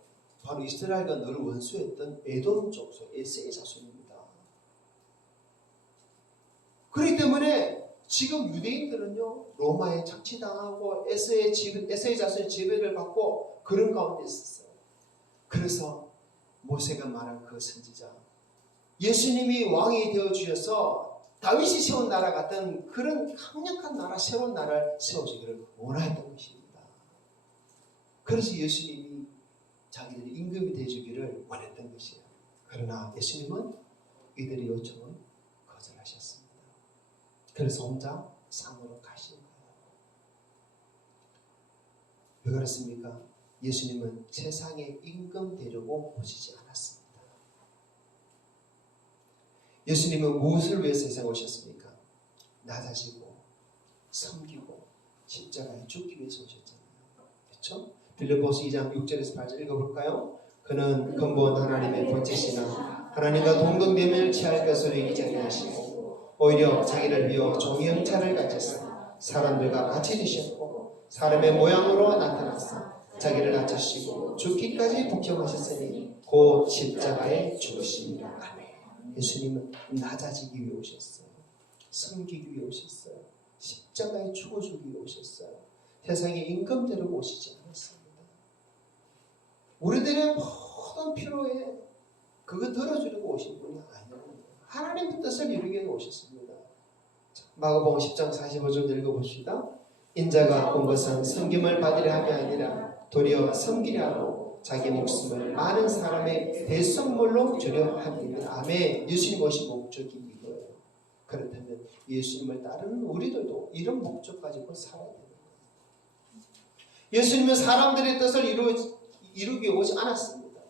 바로 이스라엘과 늘 원수했던 에돔 족속 에세의 자손입니다. 그렇기 때문에 지금 유대인들은요 로마에 착취당하고 에세의 자손의 지배를 받고 그런 가운데 있었어요. 그래서 모세가 말한 그 선지자 예수님이 왕이 되어 주셔서 다윗이 세운 나라 같은 그런 강력한 나라, 새로운 나라를 세워주기를 원하였던 것입니다. 그래서 예수님이 자기들이 임금이 되어주기를 원했던 것이에요. 그러나 예수님은 이들의 요청을 거절하셨습니다. 그래서 혼자 산으로 가신 거예요. 왜 그렇습니까? 예수님은 세상에 임금 되려고 오시지 않았습니다. 예수님은 무엇을 위해서 세상에 오셨습니까? 낮아지고 섬기고 십자가에 죽기 위해서 오셨잖아요. 그렇죠? 빌립보서 2장 6절에서 8절 읽어볼까요? 그는 근본 하나님의 본체시나 하나님과 동등됨을 취할 것으로 이기지 아니하시고 오히려 자기를 비워 종의 형체를 가졌으나 사람들과 같이 되셨고 사람의 모양으로 나타나사 자기를 낮추시고 죽기까지 복종하셨으니 곧 십자가에 죽으십니다. 아멘. 예수님은 낮아지기 위해 오셨어요. 섬기기 위해 오셨어요. 십자가에 죽어주기 위해 오셨어요. 세상에 임금 되려고 오시지 않았습니다. 우리들의 모든 필요에 그거 들어주려고 오신 분이 아니에요. 하나님의 뜻을 이루기 위해 오셨습니다. 마가복음 10장 45절 읽어봅시다. 인자가 온 것은 섬김을 받으려 함이 아니라 도리어 섬기려 하고 자기 목숨을 많은 사람의 대속물로 주려 함입니다. 아멘. 예수님 오신 목적이 이거예요. 그렇다면 예수님을 따르는 우리들도 이런 목적 가지고 살아야 됩니다. 예수님은 사람들의 뜻을 이루기 오지 않았습니다.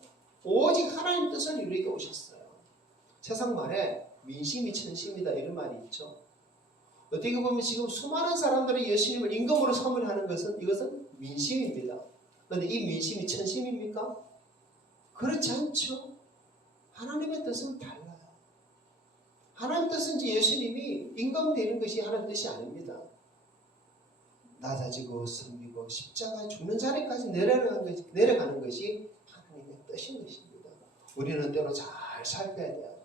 오직 하나님 뜻을 이루기 오셨어요. 세상 말에 민심이 천심이다 이런 말이 있죠. 어떻게 보면 지금 수많은 사람들이 예수님을 임금으로 섬을하는 것은 이것은 민심입니다. 그런데 이 민심이 천심입니까? 그렇지 않죠. 하나님의 뜻은 달라요. 하나님 뜻은 예수님이 임금 되는 것이 하나님 뜻이 아닙니다. 낮아지고 섬기고 십자가에 죽는 자리까지 내려가는 것이 하나님의 뜻인 것입니다. 우리는 때로 잘 살펴야 돼요.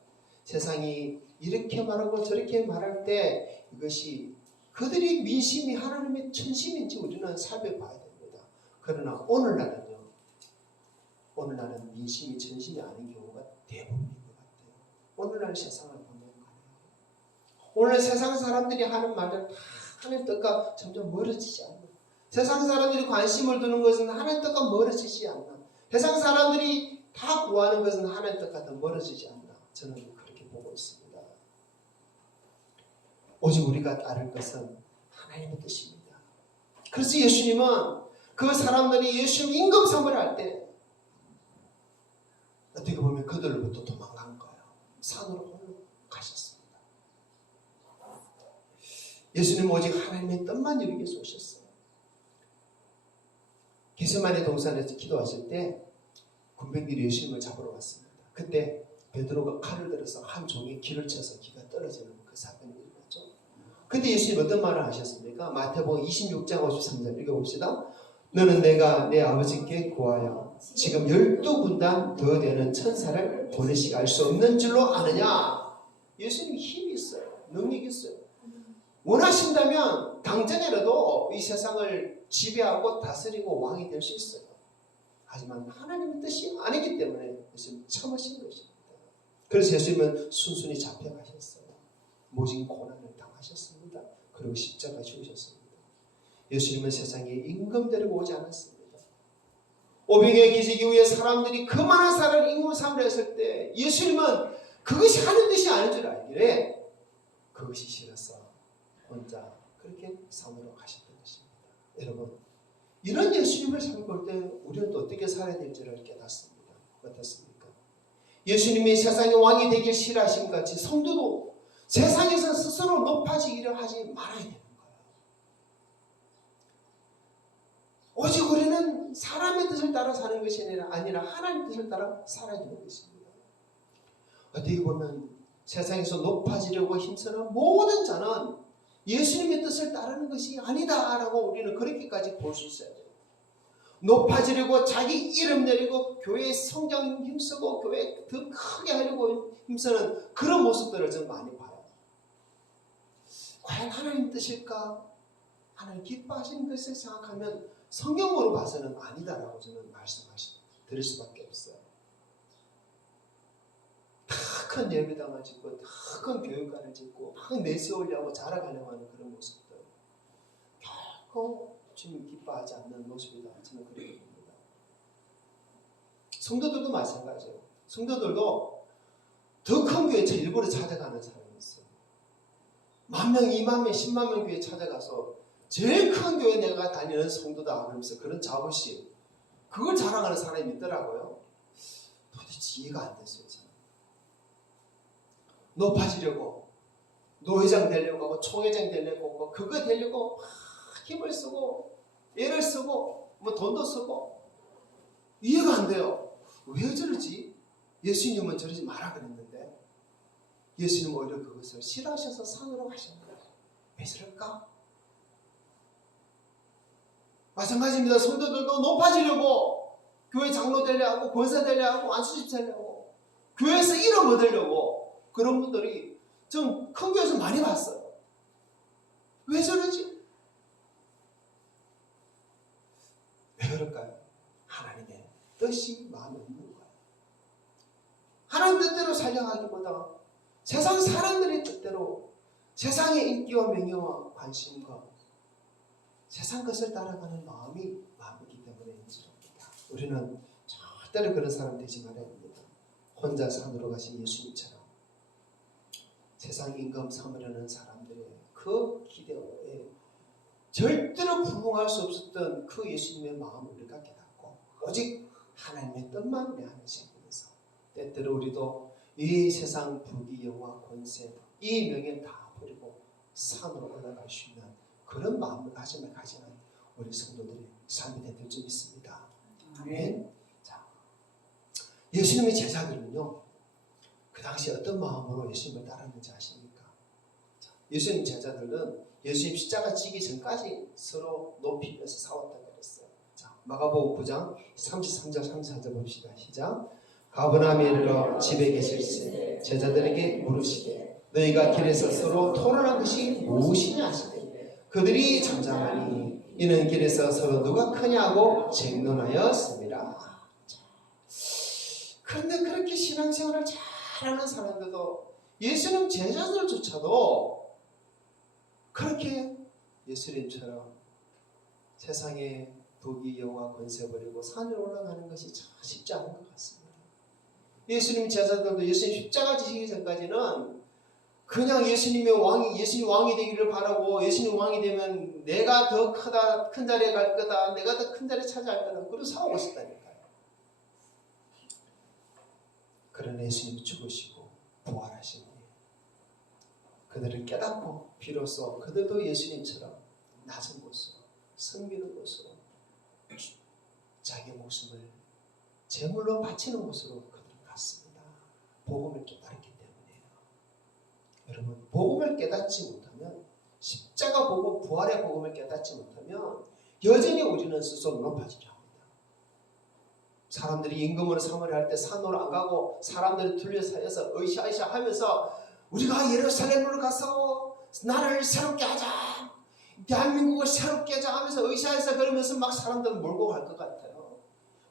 세상이 이렇게 말하고 저렇게 말할 때 이것이 그들의 민심이 하나님의 천심인지 우리는 살펴봐야 됩니다. 그러나 오늘날은 민심이 전심이 아닌 경우가 대부분인 것 같아요. 오늘날 세상을 보면 그래요. 오늘 세상 사람들이 하는 말은 다 하나님 뜻과 점점 멀어지지 않나. 세상 사람들이 관심을 두는 것은 하나님 뜻과 멀어지지 않나. 세상 사람들이 다 구하는 것은 하나님 뜻과 더 멀어지지 않나. 저는 그렇게 보고 있습니다. 오직 우리가 따를 것은 하나님의 뜻입니다. 그래서 예수님은 그 사람들이 예수님 임금 삼으려 할 때 어떻게 보면 그들로부터 도망간 거예요. 산으로 홀로 가셨습니다. 예수님은 오직 하나님의 뜻만 이루기 위해서 오셨어요. 겟세마네 동산에서 기도하실 때 군병들이 예수님을 잡으러 왔습니다. 그때 베드로가 칼을 들어서 한 종에 기를 쳐서 기가 떨어지는 그 사건이 일어났죠. 근데 예수님 어떤 말을 하셨습니까? 마태복음 26장 53절 읽어봅시다. 너는 내가 내 아버지께 구하여 지금 12군단 더 되는 천사를 보내시게 할 수 없는 줄로 아느냐? 예수님 힘이 있어요. 능력이 있어요. 원하신다면 당장이라도 이 세상을 지배하고 다스리고 왕이 될 수 있어요. 하지만 하나님의 뜻이 아니기 때문에 예수님 참으신 것입니다. 그래서 예수님은 순순히 잡혀가셨어요. 모진 고난을 당하셨습니다. 그리고 십자가 죽으셨습니다. 예수님은 세상에 임금 데리고 오지 않았습니다. 오병이의 기적 이후에 사람들이 그 많은 사람을 임금 삼으려 했을 때 예수님은 그것이 하는 뜻이 아닌 줄 알기에 그것이 싫어서 혼자 그렇게 산으로 가셨던 것입니다. 여러분, 이런 예수님을 살볼 때 우리는 또 어떻게 살아야 될지를 깨닫습니다. 어떻습니까? 예수님이 세상의 왕이 되길 싫어하신 것 같이 성도도 세상에서 스스로 높아지기를 하지 말아야 되는 거예요. 오직 우리는 사람의 뜻을 따라 사는 것이 아니라 하나님의 뜻을 따라 살아야 되는 것입니다. 어떻게 보면 세상에서 높아지려고 힘쓰는 모든 자는 예수님의 뜻을 따르는 것이 아니다라고 우리는 그렇게까지 볼 수 있어야 돼요. 높아지려고 자기 이름 내리고 교회 성장 힘쓰고 교회 더 크게 하려고 힘쓰는 그런 모습들을 좀 많이 봐요. 과연 하나님 뜻일까? 하나님 기뻐하시는 것을 생각하면 성경으로 봐서는 아니다라고 저는 드릴 수밖에 없어요. 다 큰 예배당을 짓고 다 큰 교육관을 짓고 막 내세우려고 자라가려고 하는 그런 모습들 결코 주님 기뻐하지 않는 모습이다. 저는 그렇게 봅니다. 성도들도 마찬가지예요. 성도들도 더 큰 교회 일부러 찾아가는 사람이 있어요. 10,000명, 20,000명, 100,000명 교회 찾아가서 제일 큰 교회 내가 다니는 성도다 그러면서 그런 자부심 그걸 자랑하는 사람이 있더라고요. 도대체 이해가 안 됐어요. 저는. 높아지려고 노회장 되려고 하고 총회장 되려고 하고 그거 되려고 막 힘을 쓰고 애를 쓰고 뭐 돈도 쓰고 이해가 안 돼요. 왜 저러지? 예수님은 저러지 마라 그랬는데 예수님은 오히려 그것을 싫어하셔서 산으로 가신 거예요. 왜 저럴까? 마찬가지입니다. 성도들도 높아지려고 교회 장로 되려고 하고 권사 되려고 하고 안수집 되려고 교회에서 이름 얻으려고 그런 분들이 좀 큰 교회에서 많이 봤어요. 왜 저러지? 왜 그럴까요? 하나님의 뜻이 마음에 없는 거예요. 하나님 뜻대로 살려가기보다 세상 사람들의 뜻대로 세상의 인기와 명예와 관심과 세상 것을 따라가는 마음이기 때문에 인지합니다. 우리는 절대로 그런 사람 되지 말아야 합니다. 혼자 산으로 가신 예수님처럼 세상 임금 삼으려는 사람들의 그 기대에 절대로 부응할 수 없었던 그 예수님의 마음을 우리가 깨닫고 오직 하나님의 뜻만 내하는 생각에서 때때로 우리도 이 세상 부귀 영화 권세 이 명예 다 버리고 산으로 올라갈 수 있는 그런 마음을 가지는 우리 성도들의 삶이 될 줄 믿습니다. 아멘. 자, 예수님의 제자들은요, 그 당시 어떤 마음으로 예수님을 따랐는지 아십니까? 자, 예수님 제자들은 예수님 십자가 지기 전까지 서로 높이면서 싸웠다고 그랬어요. 자, 마가복음 9장 33절 34절 봅시다. 시작. 가버나움에 이르러 집에 계실세 제자들에게 물으시되 너희가 길에서 서로 토론한 것이 무엇이냐 하시되 그들이 잠잠하니 이는 길에서 서로 누가 크냐고 쟁론하였습니다. 그런데 그렇게 신앙생활을 잘하는 사람들도 예수님 제자들조차도 그렇게 예수님처럼 세상에 부귀 영화 권세 버리고 산에 올라가는 것이 참 쉽지 않은 것 같습니다. 예수님 제자들도 예수님 십자가 지시기 전까지는 그냥 예수님 왕이 되기를 바라고, 예수님 왕이 되면 내가 더 큰 자리에 갈 거다, 내가 더 큰 자리에 차지할 거다, 그러고 싸우고 있었다니까요. 그러나 예수님이 죽으시고 부활하신 후에 그들을 깨닫고 비로소 그들도 예수님처럼 낮은 곳으로, 섬기는 곳으로, 자기 목숨을 제물로 바치는 곳으로 그들은 갔습니다. 복음을 깨달았기 때문이에요. 여러분, 복음을 깨닫지 못하면, 십자가 복음, 부활의 복음을 깨닫지 못하면 여전히 우리는 스스로 높아지려 합니다. 사람들이 임금으로 삼으려 할 때 산으로 안 가고 사람들이 둘러싸여서 으쌰으쌰 하면서 우리가 예루살렘으로 가서 나라를 새롭게 하자, 대한민국을 새롭게 하자 하면서 으쌰으쌰 그러면서 막 사람들을 몰고 갈 것 같아요.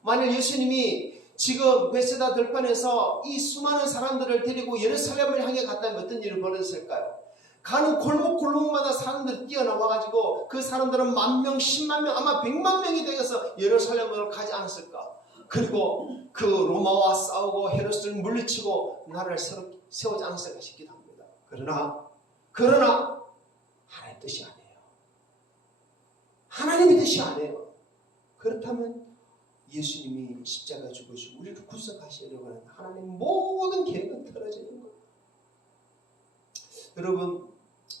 만일 예수님이 지금 베세다 들판에서 이 수많은 사람들을 데리고 예루살렘을 향해 갔다면 어떤 일이 벌어졌을까요? 가는 골목골목마다 사람들이 뛰어나와가지고 그 사람들은 10,000명, 100,000명, 아마 100만 명이 되어서 예루살렘으로 가지 않았을까? 그리고 그 로마와 싸우고 헤롯을 물리치고 나라를 세우지 않았을까 싶기도 합니다. 그러나 하나님의 뜻이 아니에요. 하나님의 뜻이 아니에요. 그렇다면 예수님이 십자가 죽으시고 우리를 구속하시려고 하는 하나님의 모든 계획은 틀어지는 거예요. 여러분,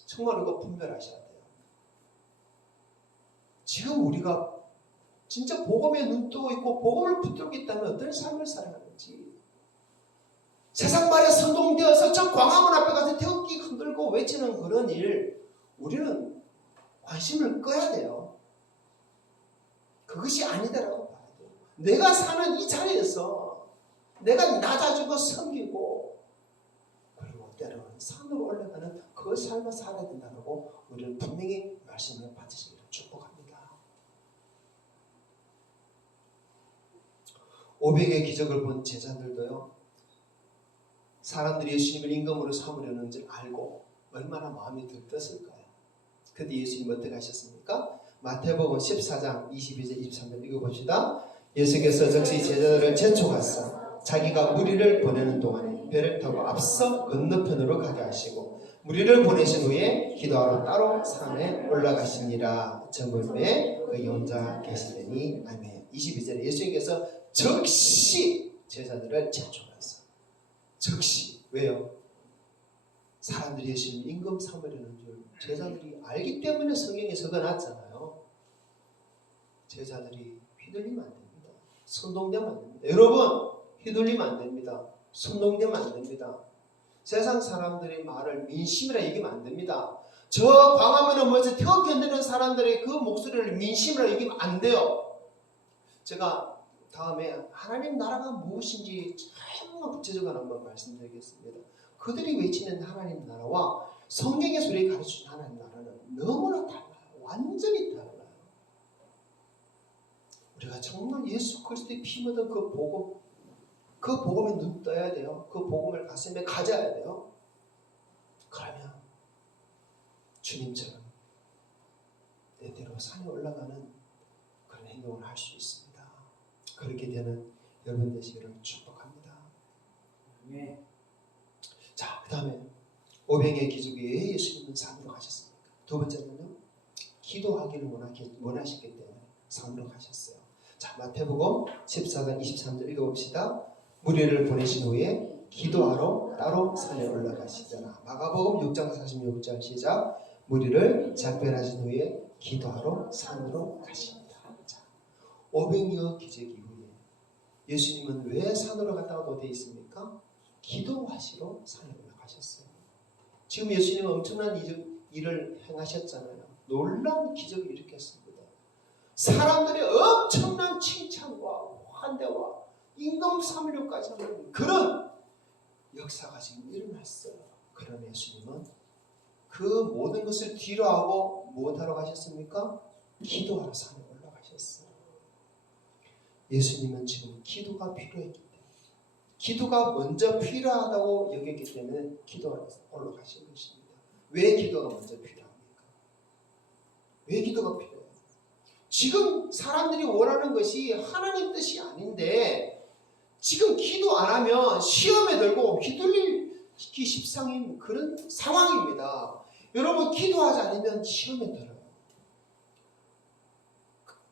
정말 이거 분별하셔야 돼요. 지금 우리가 진짜 복음에 눈 뜨고 있고 복음을 붙들고 있다면 어떤 삶을 살아가는지, 세상 말에 선동되어서 저 광화문 앞에 가서 태극기 흔들고 외치는 그런 일, 우리는 관심을 꺼야 돼요. 그것이 아니다라고 봐야 돼요. 내가 사는 이 자리에서 내가 낮아지고 섬기고, 그리고 때로는 산으로 올라가는 그 삶을 살아야 된다고 우리는 분명히 말씀을 받으시기를 축복합니다. 500의 기적을 본 제자들도요, 사람들이 예수님을 임금으로 삼으려는 줄 알고 얼마나 마음이 들떴을까요? 그때 예수님 어떻게 하셨습니까? 마태복음 14장 22절 23절 읽어봅시다. 예수께서 즉시 제자들을 재촉하사 자기가 무리를 보내는 동안에 배를 타고 앞서 건너편으로 가게 하시고 무리를 보내신 후에 기도하러 따로 산에 올라가시니라. 저물매 그의 혼자 계시더니 아멘. 22절에 예수님께서 즉시 제자들을 재촉하사, 즉시. 왜요? 사람들이 예수님 임금 삼으려는 줄 제자들이 알기 때문에 성경에 적어놨잖아요. 제자들이 휘둘리면 안 됩니다. 선동되면 안 됩니다. 여러분, 휘둘리면 안 됩니다. 선동되면 안 됩니다. 세상 사람들의 말을 민심이라 얘기하면 안 됩니다. 저 광화문에 모여서 태극기 흔드는 사람들의 그 목소리를 민심이라 얘기하면 안 돼요. 제가 다음에 하나님 나라가 무엇인지 정말 구체적으로 한번 말씀드리겠습니다. 그들이 외치는 하나님 나라와 성경의 소리에 가르치는 하나님 나라는 너무나 달라요. 완전히 달라요. 우리가 정말 예수 그리스도의 피 묻은 그 복음, 그 복음에 눈 떠야 돼요. 그 복음을 가슴에 가져야 돼요. 그러면 주님처럼 때때로 산에 올라가는 그런 행동을 할 수 있습니다. 그렇게 되는 여러분 되시기를 축복합니다. 네. 자, 그 다음에 500의 기적이 왜 예수님은 산으로 가셨습니까? 두 번째는요, 기도하기를 원하셨기 때문에 산으로 가셨어요. 자, 마태복음 14장 23절 읽어봅시다. 무리를 보내신 후에 기도하러 따로 산에 올라가시잖아. 마가복음 6장 46절 시작. 무리를 작별하신 후에 기도하러 산으로 가십니다. 자, 500여 기적 이후에 예수님은 왜 산으로 갔다고 되어 있습니까? 기도하시러 산에 올라가셨어요. 지금 예수님은 엄청난 일을 행하셨잖아요. 놀라운 기적을 일으켰습니다. 사람들의 엄청난 칭찬과 환대와 임금 삼류까지 하는 그런 역사가 지금 일어났어요. 그런 예수님은 그 모든 것을 뒤로하고 무엇하러 가셨습니까? 기도하러 산에 올라가셨어요. 예수님은 지금 기도가 필요했기 때문에, 기도가 먼저 필요하다고 여겼기 때문에 기도하러 올라가신 것입니다. 왜 기도가 먼저 필요합니까? 왜 기도가 필요해요? 지금 사람들이 원하는 것이 하나님 뜻이 아닌데 지금 기도 안 하면 시험에 들고 휘둘리기 십상인 그런 상황입니다. 여러분, 기도하지 않으면 시험에 들어요.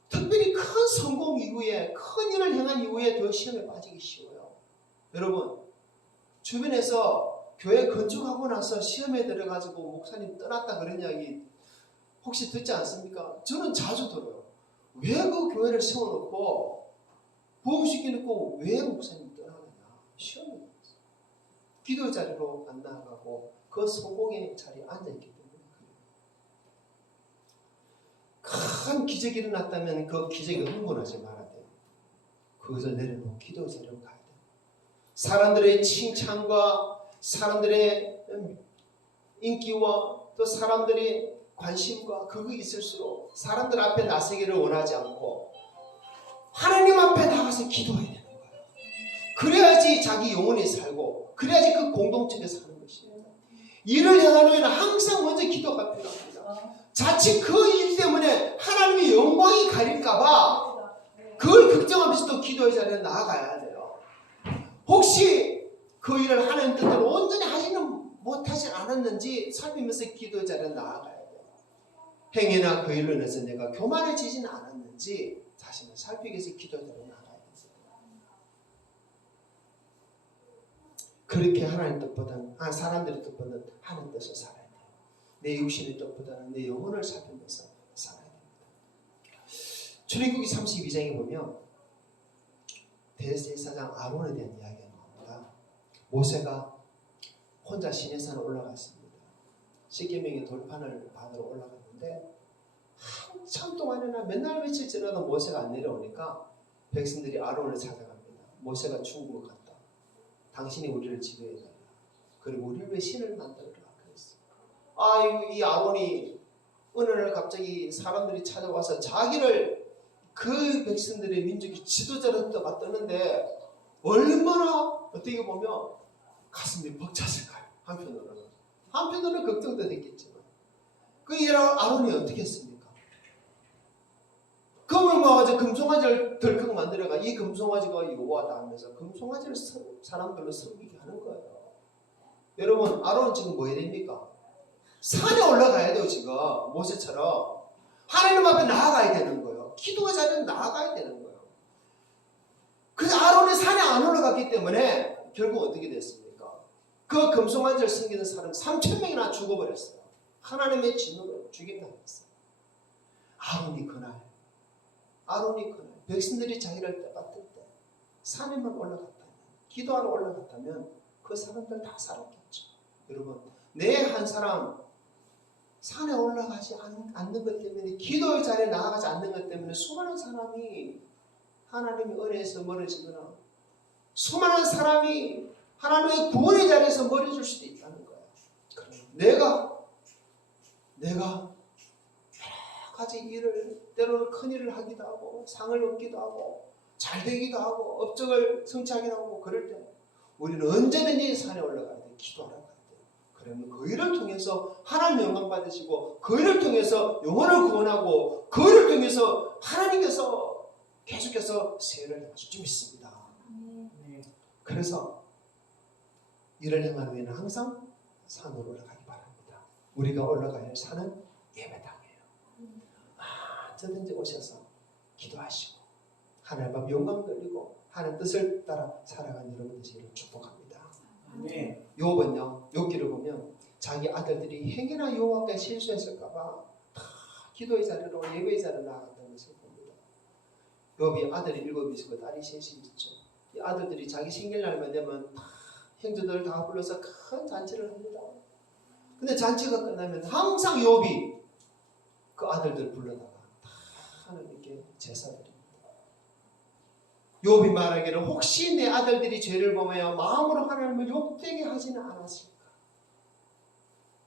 특별히 큰 성공 이후에, 큰 일을 행한 이후에 더 시험에 빠지기 쉬워요. 여러분, 주변에서 교회 건축하고 나서 시험에 들어가지고 목사님 떠났다 그런 이야기 혹시 듣지 않습니까? 저는 자주 들어요. 왜 그 교회를 세워놓고 부흥시켜놓고 왜 목사님 떠나느냐? 시험에 들었어요. 기도 자리로 안 나가고 그 성공의 자리에 앉아있기 때문에 그래요. 큰 기적이 일어났다면 그 기적에 흥분하지 말아야 돼요. 그것을 내려놓고 기도 자리로 가야 돼요. 사람들의 칭찬과 사람들의 인기와 또 사람들의 관심과 그거 있을수록 사람들 앞에 나서기를 원하지 않고 하나님 앞에 나가서 기도해야 되는 거예요. 그래야지 자기 영혼이 살고 그래야지 그 공동체에 사는 것입니다. 일을 행하는 데는 항상 먼저 기도가 필요합니다. 자칫 그 일 때문에 하나님의 영광이 가릴까봐 그걸 걱정하면서 또 기도의 자리에 나아가야 돼요. 혹시 그 일을 하나님 뜻대로 온전히 못하지 않았는지 살피면서 기도의 자리에 나아가야 돼요. 행위나 그 일로 인해서 내가 교만해지지는 않았는지 자신을 살피기 위해서 기도의 자리에 나아가야 됩니다. 그렇게 하나님 뜻보다는 사람들의 뜻보다는 하나님 뜻을 살아야 돼요. 내 육신의 뜻보다는 내 영혼을 살피면서 살아야 됩니다. 출애굽기 32장에 보면 대제사장 아론에 대한 이야기가 나옵니다. 모세가 혼자 시내산에 올라갔습니다. 십계명의 돌판을 받으러 올라갔는데 한참 동안이나 맨날 며칠 지나도 모세가 안 내려오니까 백성들이 아론을 찾아갑니다. 모세가 죽은 것 같다. 당신이 우리를 지도해달라. 그리고 우리를 왜 신을 만들어라 그랬어요. 아이고, 이 아론이 어느 날 갑자기 사람들이 찾아와서 자기를 그 백성들의 민족의 지도자로 떠봤다는데 얼마나 어떻게 보면 가슴이 벅찼을까요? 한편으로는 걱정도 됐겠지만 그 아론이 어떻게 했습니까? 금을 모아가지고 금송아지를 덜컥 만들어가 이 금송아지가 여호와다 하면서 금송아지를 사람들로 섬기게 하는 거예요. 여러분, 아론은 지금 뭐 해야 됩니까? 산에 올라가야 돼요. 지금 모세처럼 하나님 앞에 나아가야 되는 거예요. 기도의 자리에 나아가야 되는 거예요. 그래서 아론이 산에 안 올라갔기 때문에 결국 어떻게 됐습니까? 그 금송아지를 섬기는 사람 3,000명이나 죽어버렸어요. 하나님의 진노로 죽인다고 했어요. 아론이 그날 백성들이 자기를 떠받들 때 산에만 올라갔다면, 기도하러 올라갔다면 그 사람들 다 살았겠죠. 여러분, 내 한 사람 산에 올라가지 않는 것 때문에, 기도의 자리에 나아가지 않는 것 때문에 수많은 사람이 하나님의 은혜에서 멀어지거나 수많은 사람이 하나님의 구원의 자리에서 멀어질 수도 있다는 거예요. 내가 여러 가지 일을, 때로는 큰 일을 하기도 하고 상을 얻기도 하고 잘 되기도 하고 업적을 성취하기도 하고 그럴 때 우리는 언제든지 산에 올라가야 돼. 기도하러 가야 돼. 그러면 그 일을 통해서 하나님 영광 받으시고 그 일을 통해서 영혼을 구원하고 그 일을 통해서 하나님께서 계속해서 세례를 해주실 줄 믿습니다. 그래서 일을 행한 후에는 항상 산으로 올라가기 바랍니다. 우리가 올라가야 할 산은 예배당이에요. 언제든지 오셔서 기도하시고 하나님 앞 영광 돌리고 하나님 뜻을 따라 살아가는 여러분 되시기를 축복합니다. 욥은요, 욥기를 보면 자기 아들들이 행여나 여호와 앞에 실수했을까봐 다 기도의 자리로 예배의 자리로 나아갔다는 것을 봅니다. 욥이 아들이 7이시고 딸이 3이 있죠. 이 아들들이 자기 생일날만 되면 다 형제들 다 불러서 큰 잔치를 합니다. 근데 잔치가 끝나면 항상 욥이 그 아들들 불러다가 다 하나님께 제사드립니다. 욥이 말하기를 혹시 내 아들들이 죄를 범하여 마음으로 하나님을 욕되게 하지는 않았을까.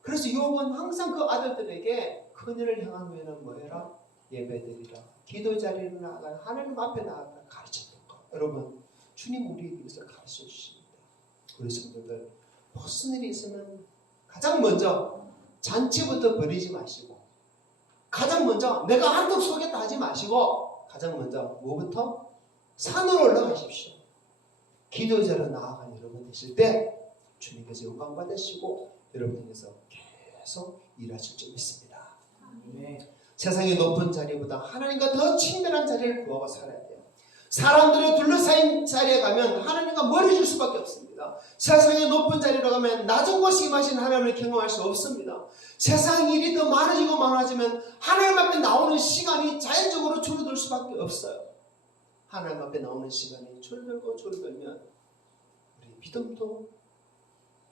그래서 욥은 항상 그 아들들에게 큰일을 행한 후에는 뭐해라? 예배드리라, 기도 자리로 나아가 하나님 앞에 나아가 가르쳤던 것. 여러분, 주님 우리에게 이것을 가르쳐 주십니다. 우리 성도들 무슨 일이 있으면 가장 먼저 잔치부터 버리지 마시고, 가장 먼저 내가 한턱 쏘겠다 하지 마시고, 가장 먼저 뭐부터? 산으로 올라가십시오. 기도자로 나아간 여러분 되실 때 주님께서 영광 받으시고 여러분에게서 계속 일하실 줄 믿습니다. 세상의 높은 자리보다 하나님과 더 친밀한 자리를 구하고 살아야 돼요. 사람들이 둘러싸인 자리에 가면 하나님과 멀어질 수밖에 없습니다. 세상의 높은 자리로 가면 낮은 곳에 임하신 하나님을 경험할 수 없습니다. 세상 일이 더 많아지고 많아지면 하나님 앞에 나오는 시간이 자연적으로 줄어들 수밖에 없어요. 하나님 앞에 나오는 시간이 줄어들고 줄어들면 우리 믿음도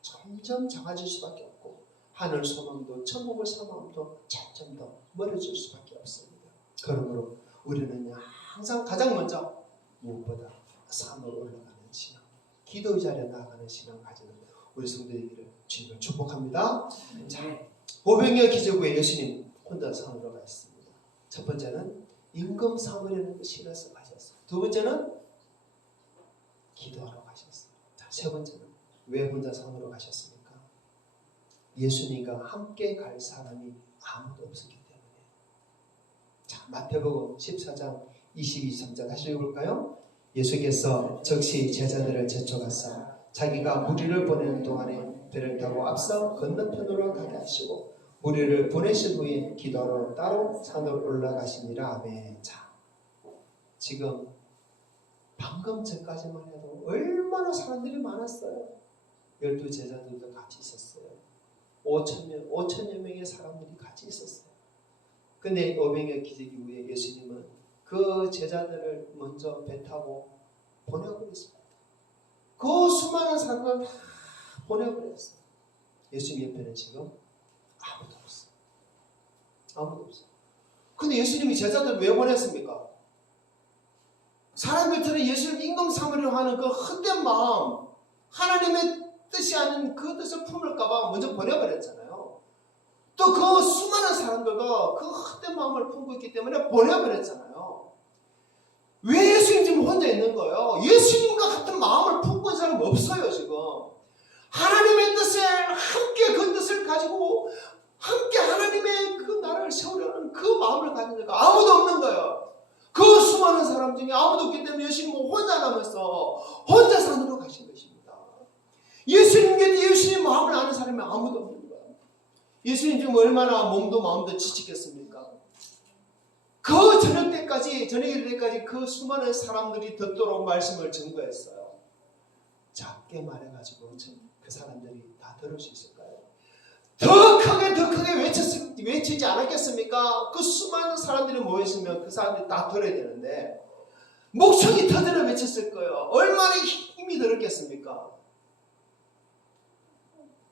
점점 작아질 수밖에 없고, 하늘 소망도 천국을 사모함도 점점 더 멀어질 수밖에 없습니다. 그러므로 우리는 항상 가장 먼저 무엇보다 산으로 올라가는 신앙, 기도 자리에 나아가는 신앙 가지는 우리 성도들에게 주님을 축복합니다. 자, 오병이어 기적후에 예수님 혼자 산으로 가 있습니다. 첫 번째는 임금 삼으려는 그 싫어서 가셨어요. 두 번째는 기도하러 가셨어요. 자, 세 번째는 왜 혼자 산으로 가셨습니까? 예수님과 함께 갈 사람이 아무도 없었기 때문에. 자, 마태복음 14장 22, 23절 다시 읽어볼까요? 예수께서 즉시 제자들을 제쳐가사 자기가 무리를 보내는 동안에 배를 타고 앞서 건너편으로 가게 하시고 무리를 보내신 후에 기도하러 따로 산으로 올라가시니라. 아멘. 자, 지금 방금 전까지만 해도 얼마나 사람들이 많았어요. 12 제자들도 같이 있었어요. 5천여 명의 사람들이 같이 있었어요. 근데 오병이어 기적 이후에 예수님은 그 제자들을 먼저 배 타고 보내버렸습니다. 그 수많은 사람들을 다 보내버렸어요. 예수님 옆에는 지금 아무도 없어요. 아무도 없어요. 근데 예수님이 제자들을 왜 보냈습니까? 사람들처럼 예수님 임금 삼으려 하는 그 헛된 마음, 하나님의 뜻이 아닌 그 뜻을 품을까봐 먼저 보내버렸잖아요. 또 그 수많은 사람들도 그 헛된 마음을 품고 있기 때문에 보내버렸잖아요. 왜 예수님 지금 혼자 있는 거예요? 예수님과 같은 마음을 품고 있는 사람은 없어요. 지금 하나님의 뜻에 함께 그 뜻을 가지고 함께 하나님의 그 나라를 세우려는 그 마음을 가진 자가 아무도 없는 거예요. 그 수많은 사람 중에 아무도 없기 때문에 예수님은 혼자 남아서 혼자 산으로 가신 것입니다. 예수님께 예수님 마음을 아는 사람이 아무도 없는 거예요. 예수님 지금 얼마나 몸도 마음도 지치겠습니까? 그 저녁 때까지 그 수많은 사람들이 듣도록 말씀을 증거했어요. 작게 말해가지고 그 사람들이 다 들을 수 있을까요? 더 크게 외치지 않았겠습니까? 그 수많은 사람들이 모였으면 그 사람들이 다 들어야 되는데 목청이 터져라 외쳤을 거예요. 얼마나 힘이 들었겠습니까?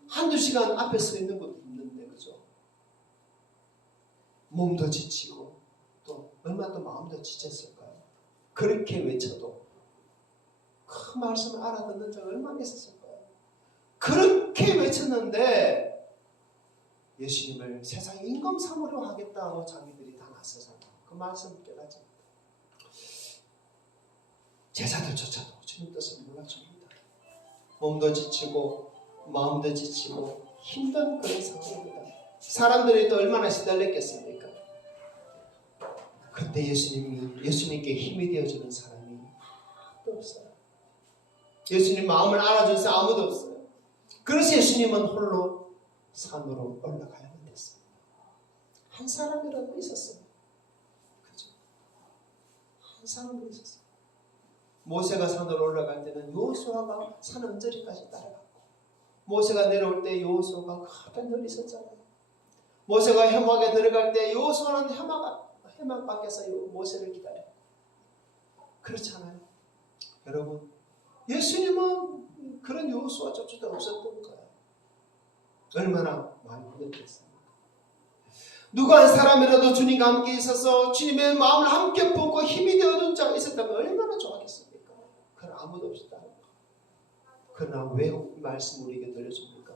한두 시간 앞에 서 있는 것도 힘든데, 그죠? 몸도 지치고 또 얼마나 또 마음도 지쳤을까요? 그렇게 외쳐도 그 말씀을 알아듣는 자가 얼마나 있었을까요? 그렇게 외쳤는데 예수님을 세상 임금 삼으려 하겠다고 자기들이 다 나서잖아요. 그 말씀을 깨닫지 못해요. 제자들조차도 주님 뜻을 몰라줍니다. 몸도 지치고 마음도 지치고 힘든 그런 상황입니다. 사람들이 또 얼마나 시달렸겠습니까? 그때 예수님께 힘이 되어주는 사람이 아무도 없어요. 예수님 마음을 알아주는 사람 아무도 없어요. 그래서 예수님은 홀로 산으로 올라가야만 됐습니다. 한 사람이라도 있었어요. 그죠? 한 사람도 있었어요. 모세가 산으로 올라갈 때는 여호수아가 산 언저리까지 따라갔고, 모세가 내려올 때 여호수아가 그 앞에 늘 있었잖아요. 모세가 해막에 들어갈 때 여호수아는 해막 밖에서 모세를 기다려. 그렇잖아요. 여러분, 예수님은 그런 여호수아조차도 없었던 거예요. 얼마나 많이 힘들겠습니까? 누가 한 사람이라도 주님과 함께 있어서 주님의 마음을 함께 품고 힘이 되어준 자가 있었다면 얼마나 좋았겠습니까? 그러나 아무도 없었다는 거. 그러나 왜 이 말씀을 우리에게 들려줍니까?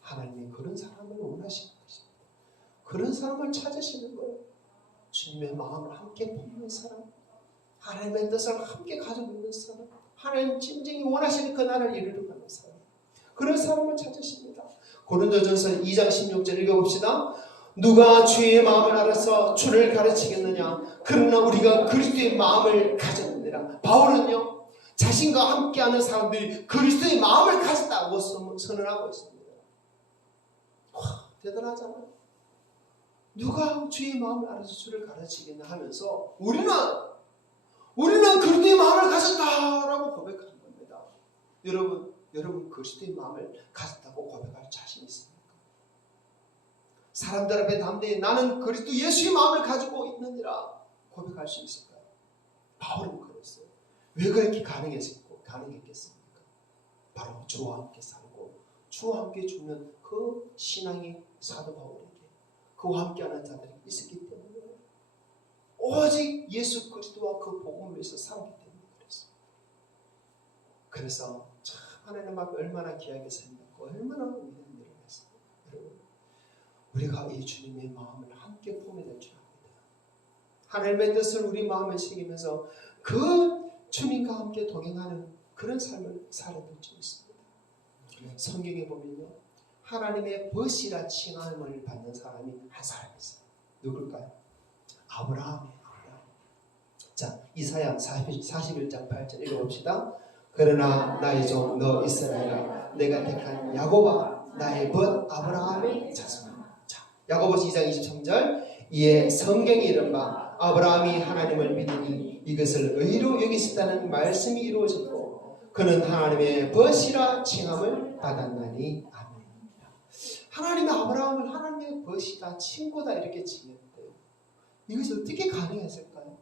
하나님이 그런 사람을 원하시는 것입니다. 그런 사람을 찾으시는 거예요. 주님의 마음을 함께 품는 사람, 하나님의 뜻을 함께 가지고 있는 사람, 하나님 진정히 원하시는 그 나라를 이루려 가는 사람, 그런 사람을 찾으십니다. 고린도전서 2장 16절 읽어봅시다. 누가 주의 마음을 알아서 주를 가르치겠느냐? 그러나 우리가 그리스도의 마음을 가졌느니라. 바울은요, 자신과 함께하는 사람들이 그리스도의 마음을 가졌다고 선언하고 있습니다. 와, 대단하잖아요. 누가 주의 마음을 알아서 주를 가르치겠나 하면서 우리는 그리스도의 마음을 가졌다라고 고백하는 겁니다. 여러분 그리스도의 마음을 가졌다고 고백할 자신 있습니까? 사람들 앞에 담대히 나는 그리스도 예수의 마음을 가지고 있느니라 고백할 수 있을까요? 바울은 그랬어요. 왜 그렇게 가능했겠습니까? 바로 주와 함께 살고 주와 함께 죽는 그 신앙이 사도 바울에게 그와 함께하는 자들이 있었기 때문에, 오직 예수 그리스도와 그 복음을 위해서 살았기 때문에 그랬습니다. 그래서 참 하나님 앞에 얼마나 귀하게 생겼고 얼마나 위대한 일을 했어요. 여러분, 우리가 이 주님의 마음을 함께 품어야 될 줄 압니다. 하나님의 뜻을 우리 마음에 새기면서 그 주님과 함께 동행하는 그런 삶을 살아야 될 줄 있습니다. 성경에 보면요, 하나님의 벗이라 칭함을 받는 사람이 한 사람 있어요. 누굴까요? 아브라함이에요. 자, 이사야 41장 8절 읽어봅시다. 그러나 나의 종 너 이스라엘아, 내가 택한 야곱아, 나의 벗 아브라함의 자손아. 자, 야고보서 2장 23절. 이에 성경이 이른바 아브라함이 하나님을 믿으니 이것을 의로 여기셨다는 말씀이 이루어졌고 그는 하나님의 벗이라 칭함을 받았나니. 아멘. 하나님의 아브라함을 하나님의 벗이다, 친구다 이렇게 칭했대요. 이것이 어떻게 가능했을까요?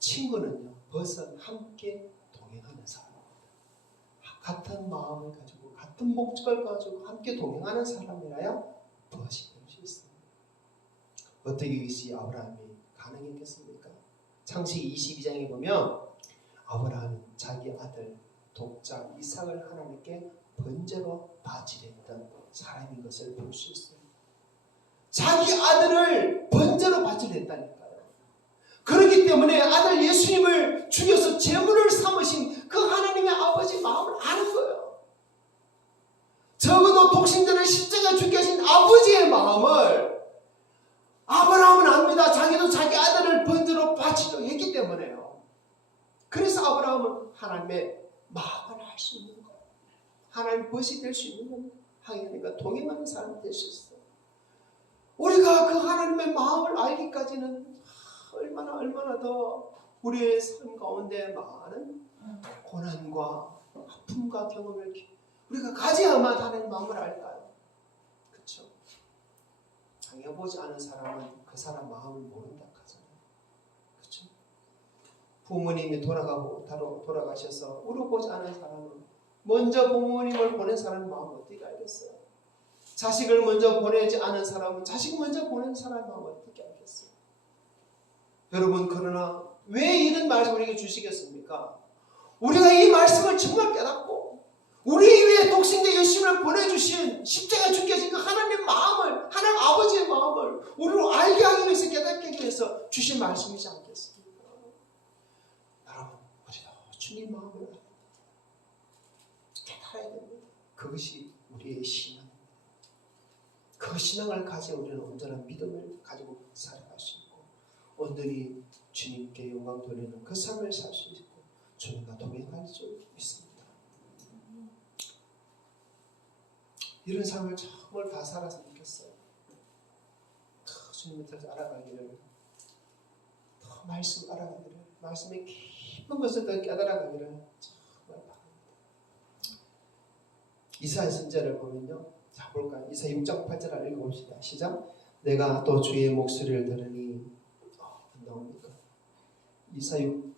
친구는요, 벗은 함께 동행하는 사람입니다. 같은 마음을 가지고 같은 목적을 가지고 함께 동행하는 사람이라야 벗이 될 수 있습니다. 어떻게 이것이 아브라함이 가능했겠습니까? 창세기 22장에 보면 아브라함이 자기 아들 독자 이삭을 하나님께 번제로 바치랬던 사람인 것을 볼 수 있어요. 자기 아들을 번제로 바치랬다니까요. 그렇기 때문에 아들 예수님을 죽여서 제물을 삼으신 그 하나님의 아버지 마음을 아는 거예요. 적어도 독생자를 십자가에 죽게 하신 아버지의 마음을 아브라함은 압니다. 자기도 자기 아들을 번제로 바치려 했기 때문에요. 그래서 아브라함은 하나님의 마음을 알 수 있는 거예요. 하나님 벗이 될 수 있는 겁니다. 하나님과 동행하는 사람이 될 수 있어요. 우리가 그 하나님의 마음을 알기까지는 얼마나 더 우리의 삶 가운데 많은 고난과 아픔과 경험을 우리가 가져야만 하나님의 마음을 알까요? 그렇죠? 당해보지 않은 사람은 그 사람 마음을 모른다 하잖아요. 그렇죠? 부모님이 돌아가셔서 울어보지 않은 사람은 먼저 부모님을 보낸 사람의 마음을 어떻게 알겠어요? 자식을 먼저 보내지 않은 사람은 자식 먼저 보낸 사람의 마음을 어떻게 알겠어요? 여러분, 그러나 왜 이런 말씀을 우리에게 주시겠습니까? 우리가 이 말씀을 정말 깨닫고 우리 위에 독생자 예수님을 보내주신 십자가에 죽게 하신 그 하나님의 마음을, 하나님 아버지의 마음을 우리로 알게 하기 위해서, 깨닫게 하기 위해서 주신 말씀이지 않겠습니까? 여러분, 우리도 주님 마음을 깨달아야 됩니다. 그것이 우리의 신앙입니다. 그 신앙을 가지고 우리는 온전한 믿음을 가지고 살아갈 수 있고 온전히 주님께 영광 돌리는 그 삶을 살 수 있고 주님과 동행할 수 있습니다. 이런 삶을 정말 다 살았으면 좋겠어요. 주님의 뜻을 알아가기를, 더 말씀 알아가기를, 말씀의 깊은 것을 더 깨달아가기를 정말 바랍니다. 이사야 선지자를 보면요, 자 볼까요? 이사야 6장 8절을 읽어봅시다. 시작. 내가 또 주의 목소리를 들으니 안 나옵니까? 이사야 6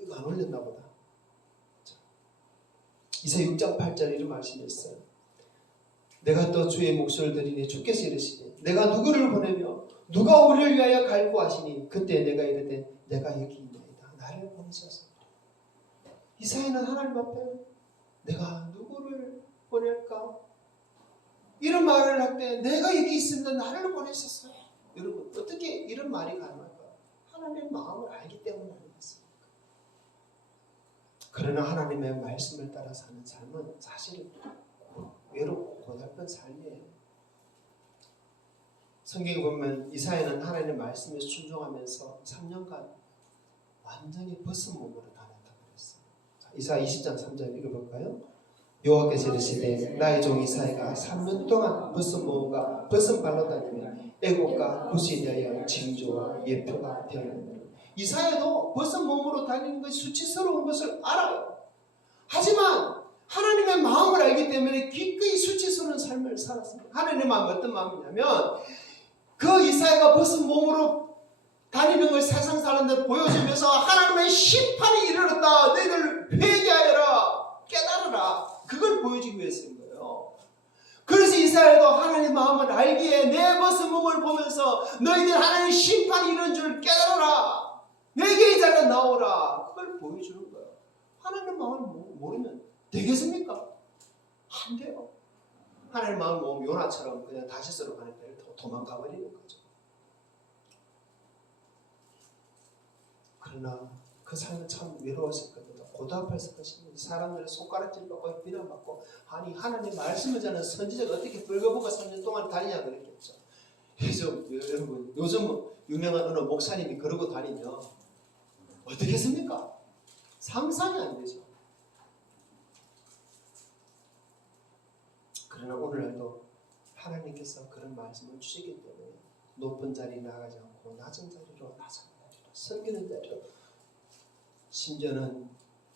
이거 안 올렸나 보다. 이사야 6장 8절 이런 말씀이 있어요. 내가 또 주의 목소리를 들으니 주께서 이르시되 내가 누구를 보내며 누가 우리를 위하여 갈구 하시니 그때 내가 이르되 내가 여기 있나이다. 나를 보내셔서. 이사야는 하나님 앞에 내가 누구를 보낼까? 이런 말을 할 때 내가 여기 있습니다. 나를 보내셨어요. 여러분 어떻게 이런 말이 가능할까요? 하나님의 마음을 알기 때문에 아니겠습니까? 그러나 하나님의 말씀을 따라 사는 삶은 사실 외롭고 고달픈 삶이에요. 성경에 보면 이사야는 하나님의 말씀에 순종하면서 3년간 완전히 벗은 몸으로 다녔다고 그랬어요. 자, 이사야 20장 3절 읽어볼까요? 여호와께서 이르시되 나의 종 이사야가 3년 동안 벗은 몸과 벗은 발로 다니며 애곡과 굿이 되어 징조와 예표가 되었느니라. 이사야도 벗은 몸으로 다니는 것이 수치스러운 것을 알아요. 하지만 하나님의 마음을 알기 때문에 기꺼이 수치스러운 삶을 살았습니다. 하나님의 마음은 어떤 마음이냐면 그 이사야가 벗은 몸으로 다니는 걸 세상 사람들 보여주면서 하나님의 심판이 이르렀다. 너희들 회개하여라. 깨달으라. 그걸 보여주기 위해서인 거예요. 그래서 이사야도 하나님의 마음을 알기에 내 벗은 몸을 보면서 너희들 하나님의 심판이 이런 줄 깨달아라. 회개자가 나오라. 그걸 보여주는 거예요. 하나님의 마음을 모르면 되겠습니까? 안 돼요. 하나님의 마음을 모으면 요나처럼 그냥 다시스로 가는 데를 도망가 버리는 거죠. 그러나 그 삶은 참 외로웠을 겁니다. 고달팠을 것입니다. 사람들의 손가락질 받고 비난받고 아니 하나님 말씀을 전하는 선지자가 어떻게 벌거벗고 3년 동안 다니냐 그랬겠죠. 여러분 요즘 유명한 어느 목사님이 그러고 다니면 어떻게 했습니까? 상상이 안 되죠. 그러나 오늘날도 하나님께서 그런 말씀을 주시기 때문에 높은 자리 나가지 않고 낮은 자리로 섬기는 자리로 심지어는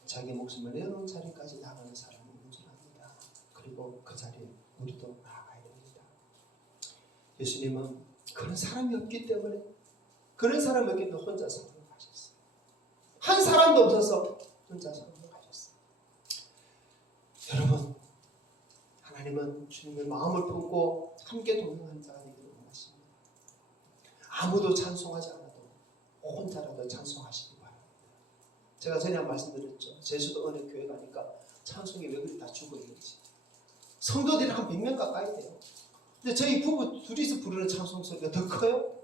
자기 목숨을 내놓은 자리까지 나가는 사람이 있는 줄 압니다. 그리고 그 자리에 우리도 나아가야 됩니다. 예수님은 그런 사람이 없기 때문에 혼자 삶을 가셨어요. 한 사람도 없어서 혼자 삶을 가셨어요. 여러분 하나님은 주님의 마음을 품고 함께 동행하는 자가 되기를 원하십니다. 아무도 찬송하지 않아도 혼자라도 찬송하시기 바랍니다. 제가 전에 말씀드렸죠. 제주도 어느 교회 가니까 찬송이 왜 그리 다 죽어있는지. 성도들이 한 100명 가까이 돼요. 근데 저희 부부 둘이서 부르는 찬송 소리가 더 커요.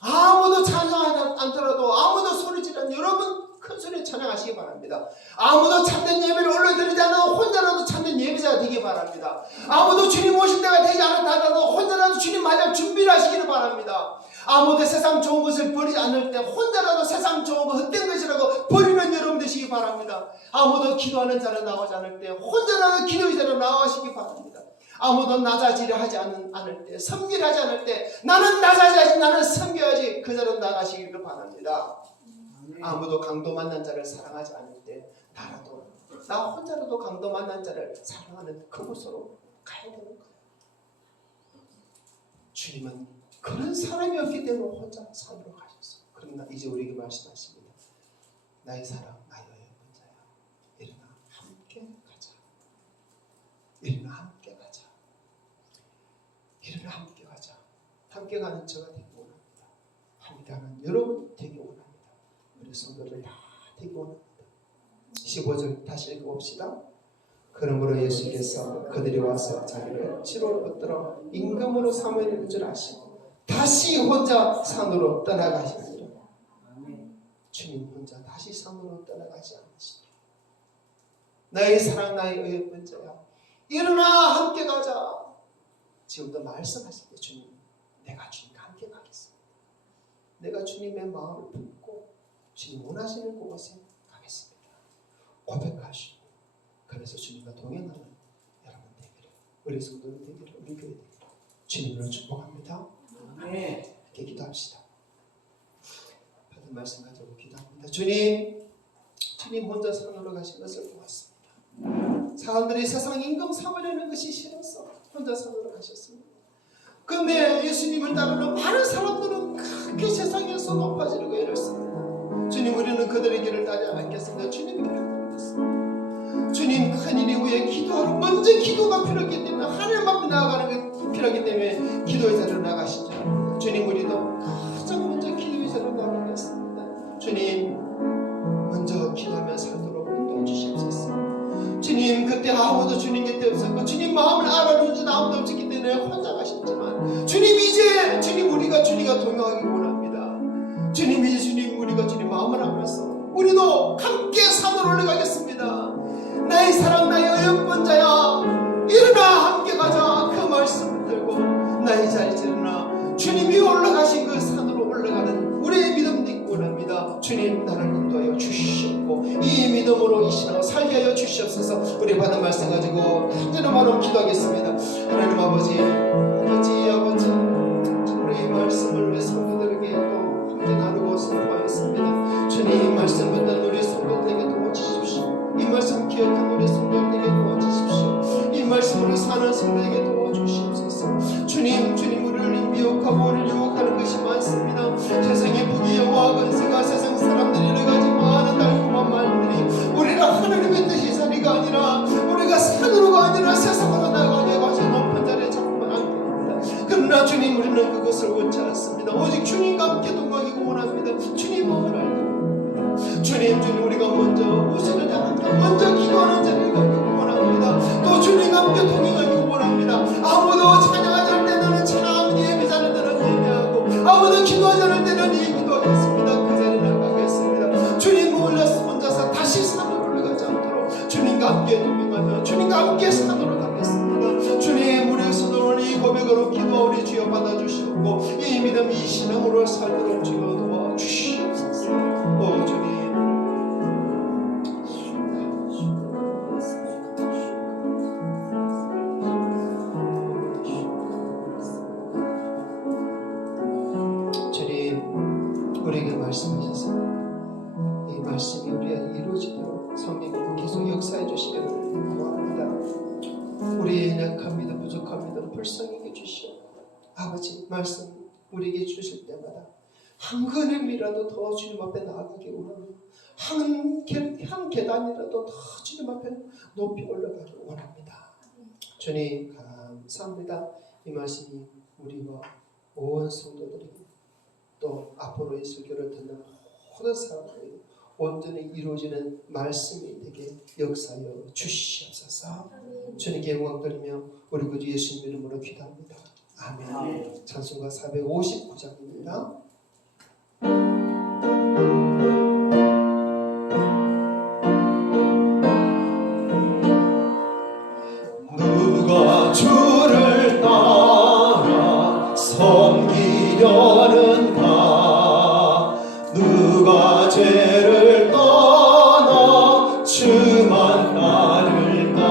아무도 찬송하지 않더라도 아무도 소리지르지 않는 여러분 큰 소리로 찬양하시기 바랍니다. 아무도 참된 예배를 올려드리지 않아도 혼자라도 참된 예배자가 되기 바랍니다. 아무도 주님 오실 때가 되지 않았다도 혼자라도 주님 맞이할 준비를 하시기를 바랍니다. 아무도 세상 좋은 것을 버리지 않을 때 혼자라도 세상 좋은 거 헛된 것이라고 버리는 여러분 되시기 바랍니다. 아무도 기도하는 자로 나오지 않을 때 혼자라도 기도의 자로 나오시기 바랍니다. 아무도 낮아지려 하지 않을 때 섬기려 하지 않을 때 나는 낮아져야지 나는 섬겨야지 그 자로 나가시기를 바랍니다. 아무도 강도 만난 자를 사랑하지 않을 때 나라도 나 혼자라도 강도 만난 자를 사랑하는 그곳으로 가야 되는 거예요. 주님은 그런 사람이 없기 때문에 혼자 산으로 가셨어요. 그러나 이제 우리에게 말씀하십니다. 나의 사랑, 나의 여자야. 일어나 함께 가자. 일어나 함께 가자. 일어나 함께 가자. 함께 가는 저가 되기 원합니다. 함께 가는 여러분 되기 원합니다. 우리 성도들 다 되기 원합니다. 15절 다시 읽어봅시다. 그러므로 예수께서 그들이 와서 자기를 치로 붙들어 임금으로 삼으려는 줄 아시고 다시 혼자 산으로 떠나가시니라. 주님 혼자 다시 산으로 떠나가지 않으시니라. 나의 사랑 나의 의였던 자야 일어나 함께 가자. 지금도 말씀하실 때 주님 내가 주님과 함께 가겠습니다. 내가 주님의 마음을 품고 주님 원하시는 곳에 가겠습니다. 고백하시고 그래서 주님과 동행하는 여러분 되기를 우리 성도들 되기를 우리 교회 되기를 주님으로 축복합니다. 네. 이렇게 기도합시다. 받은 말씀 가지고 기도합니다. 주님 혼자 산으로 가신 것을 보았습니다. 사람들이 세상 임금 삼으려는 것이 싫어서 혼자 산으로 가셨습니다. 그런데 예수님을 따르는 많은 사람들은 그렇게 세상에서 높아지려고 애를 씁니다. 주님 우리는 그들의 길을 따지 않겠습니다. 주님의 길을 따르겠습니다. 주님 큰일 이후에 기도하러 먼저 기도가 필요하기 때문에 하늘 앞에 나아가는 게 필요하기 때문에 기도의 자리로 나가시죠. 주님 우리도 가장 먼저 기도의 자리로 나가겠습니다. 주님 먼저 기도하며 살도록 인도해 주시옵소서. 주님 그때 아무도 주님 곁에 없었고 주님 마음을 알아주는 아무도 없었기 때문에 전에 혼자 가셨지만 주님 이제 주님 우리가 주님과 동행하기 원합니다. 주님 이제 주님 우리가 주님 마음을 알아서 우리도 함께 산으로 올라가겠습니다. 나의 사랑 나의 어연번자야 일어나 함께 가자. 그 말씀을 들고 나의 자리에서 일어나 주님이 올라가신 그 산으로 올라가는 우리의 믿음 되기 원합니다. 주님 나를 인도하여 주시옵고 이 믿음으로 이 신앙을 살게 하여 주시옵소서. 우리 받은 말씀 가지고 한절만 기도하겠습니다. 하나님 아버지 우리 말씀을 우리 성도들에게 또 함께 나누고 선포하겠습니다. 주님 이 말씀 듣는 우리 성도들에게 도와주십시오. 이 말씀 기억한 우리 성도들에게 도와주십시오. 이 말씀으로 사는 성도에게 도와주시옵소서. 주님 우리를 미혹하고 우리를 유혹하는 것이 많습니다. 세상의 부귀영화 권세가 세상 사람들이 여러가지 많은 달콤한 말들이 우리를 하나님의 뜻이 자리가 아니라 우리가 산으로가 아니라 세상으로 나가게 하셔 높은 자리에 자꾸만 앉게 됩니다. 그러나 주님 우리는 그것을 원치 않습니다. 오직 주님과 함께 동행하기 원합니다. 주님 마음을 알고 주님 우리가 먼저 우선을 향한다. 먼저 기도하는 자리를 가기 원합니다. 또 주님과 함께 동행하기 원합니다. 아무도 찬양하지 않을 때는 찬양하고 예배하지 않을 때는 예배하고 아무도 기도하지 않을 때는 이 기도하겠습니다. 그 자리를 가겠습니다. 주님 혼자서 다시 산으로 올라가지 않도록 주님과 함께 동행하며 주님과 함께 산으로 가겠습니다. 주님 우리의 손으로 이 고백으로 기도하오니 주여 받아주시옵고 이 믿음 이 신앙으로 살도록 주여 도와주시옵소서. 주님 우리에게 말씀하셔서 이 말씀이 우리 안에 이루어지도록 성령님 계속 역사해 주시기를 구합니다. 우리의 연약합니다. 부족합니다. 불쌍히 해주시오. 아버지 말씀 우리에게 주실 때마다 한 걸음이라도 더 주님 앞에 나아가기 원합니다. 한 계단이라도 더 주님 앞에 높이 올라가기 원합니다. 주님 감사합니다. 이 말씀이 우리와 온 성도들에게 또 앞으로 이 설교를 듣는 모든 사람들에게 온전히 이루어지는 말씀이 되게 역사하여 주시옵소서. 주님께 영광 드리며 우리 구주 예수님 이름으로 기도합니다. 아멘. 찬송가 459장입니다. 누가 주를 따라 섬기려는가 누가 죄를 떠나 주만 따를까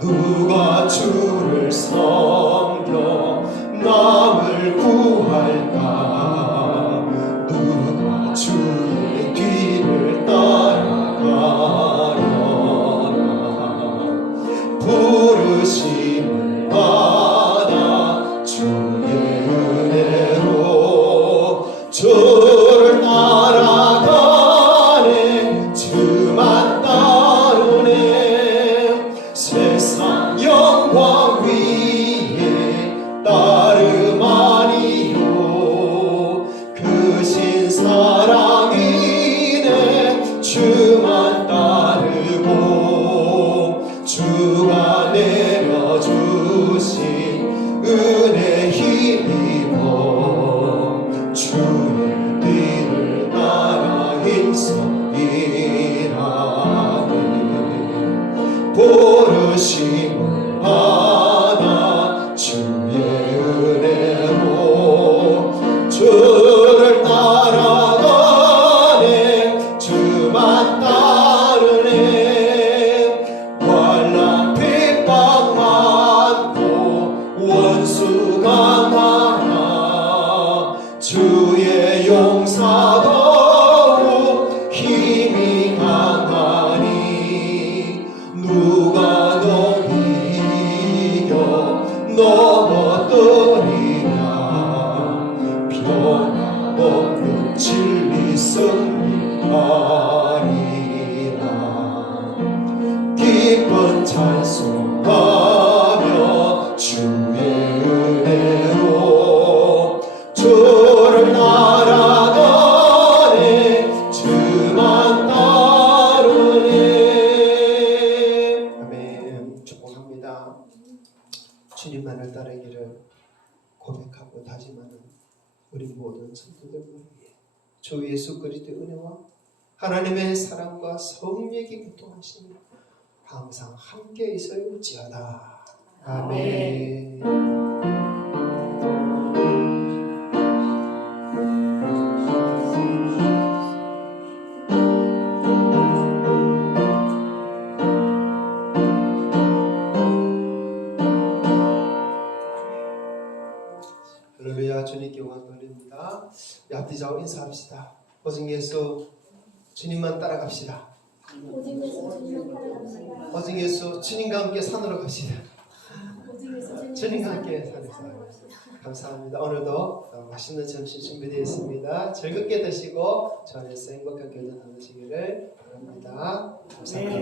누가 주를 섬겨 남을 구할까 누가 주의 뒤를 따라가려나 부르심을 받아 주의 은혜로 주를 따라가네 주만 따르네 세상 영광 위에 따름 아니요 크신 사랑이네 주만 따르고 주가 내려주신 은혜 힘입어 주의 뒤를 따라 힘쓰리라니 부르심을 받아 주의 은혜로 주를 따라가네 주만 따르네 환난 핍박 많고 원수 강하나 주의 용사 더욱 힘이 강하니 누가 너 이겨 넘어뜨리냐 변함없는 진리 승리하리라 기쁜 찬송하며 주의 은혜로 주를 따라가네 주만 따르네. 아멘. 축복합니다. 주님만을 따르기를 고백하고 다짐하는 우리 모든 성도들을 위해 주 예수 그리스도의 은혜와 하나님의 사랑과 성령의 교통하심이 항상 함께 있어올지어다. 아멘. 할렐루야. 주님께 영광 돌립니다. 앞뒤자고 인사합시다. 오직 예수 주님만 따라갑시다. 오직 예수 주님만 따라갑시다. 오직 예수 주님과 함께 산으로 갑시다. 오직 예수 주님과 함께 산으로 산으로 갑시다. 감사합니다. 오늘도 맛있는 점심 준비되어 있습니다. 즐겁게 드시고 저 안에서 행복한 결정 나누시기를 바랍니다. 감사합니다.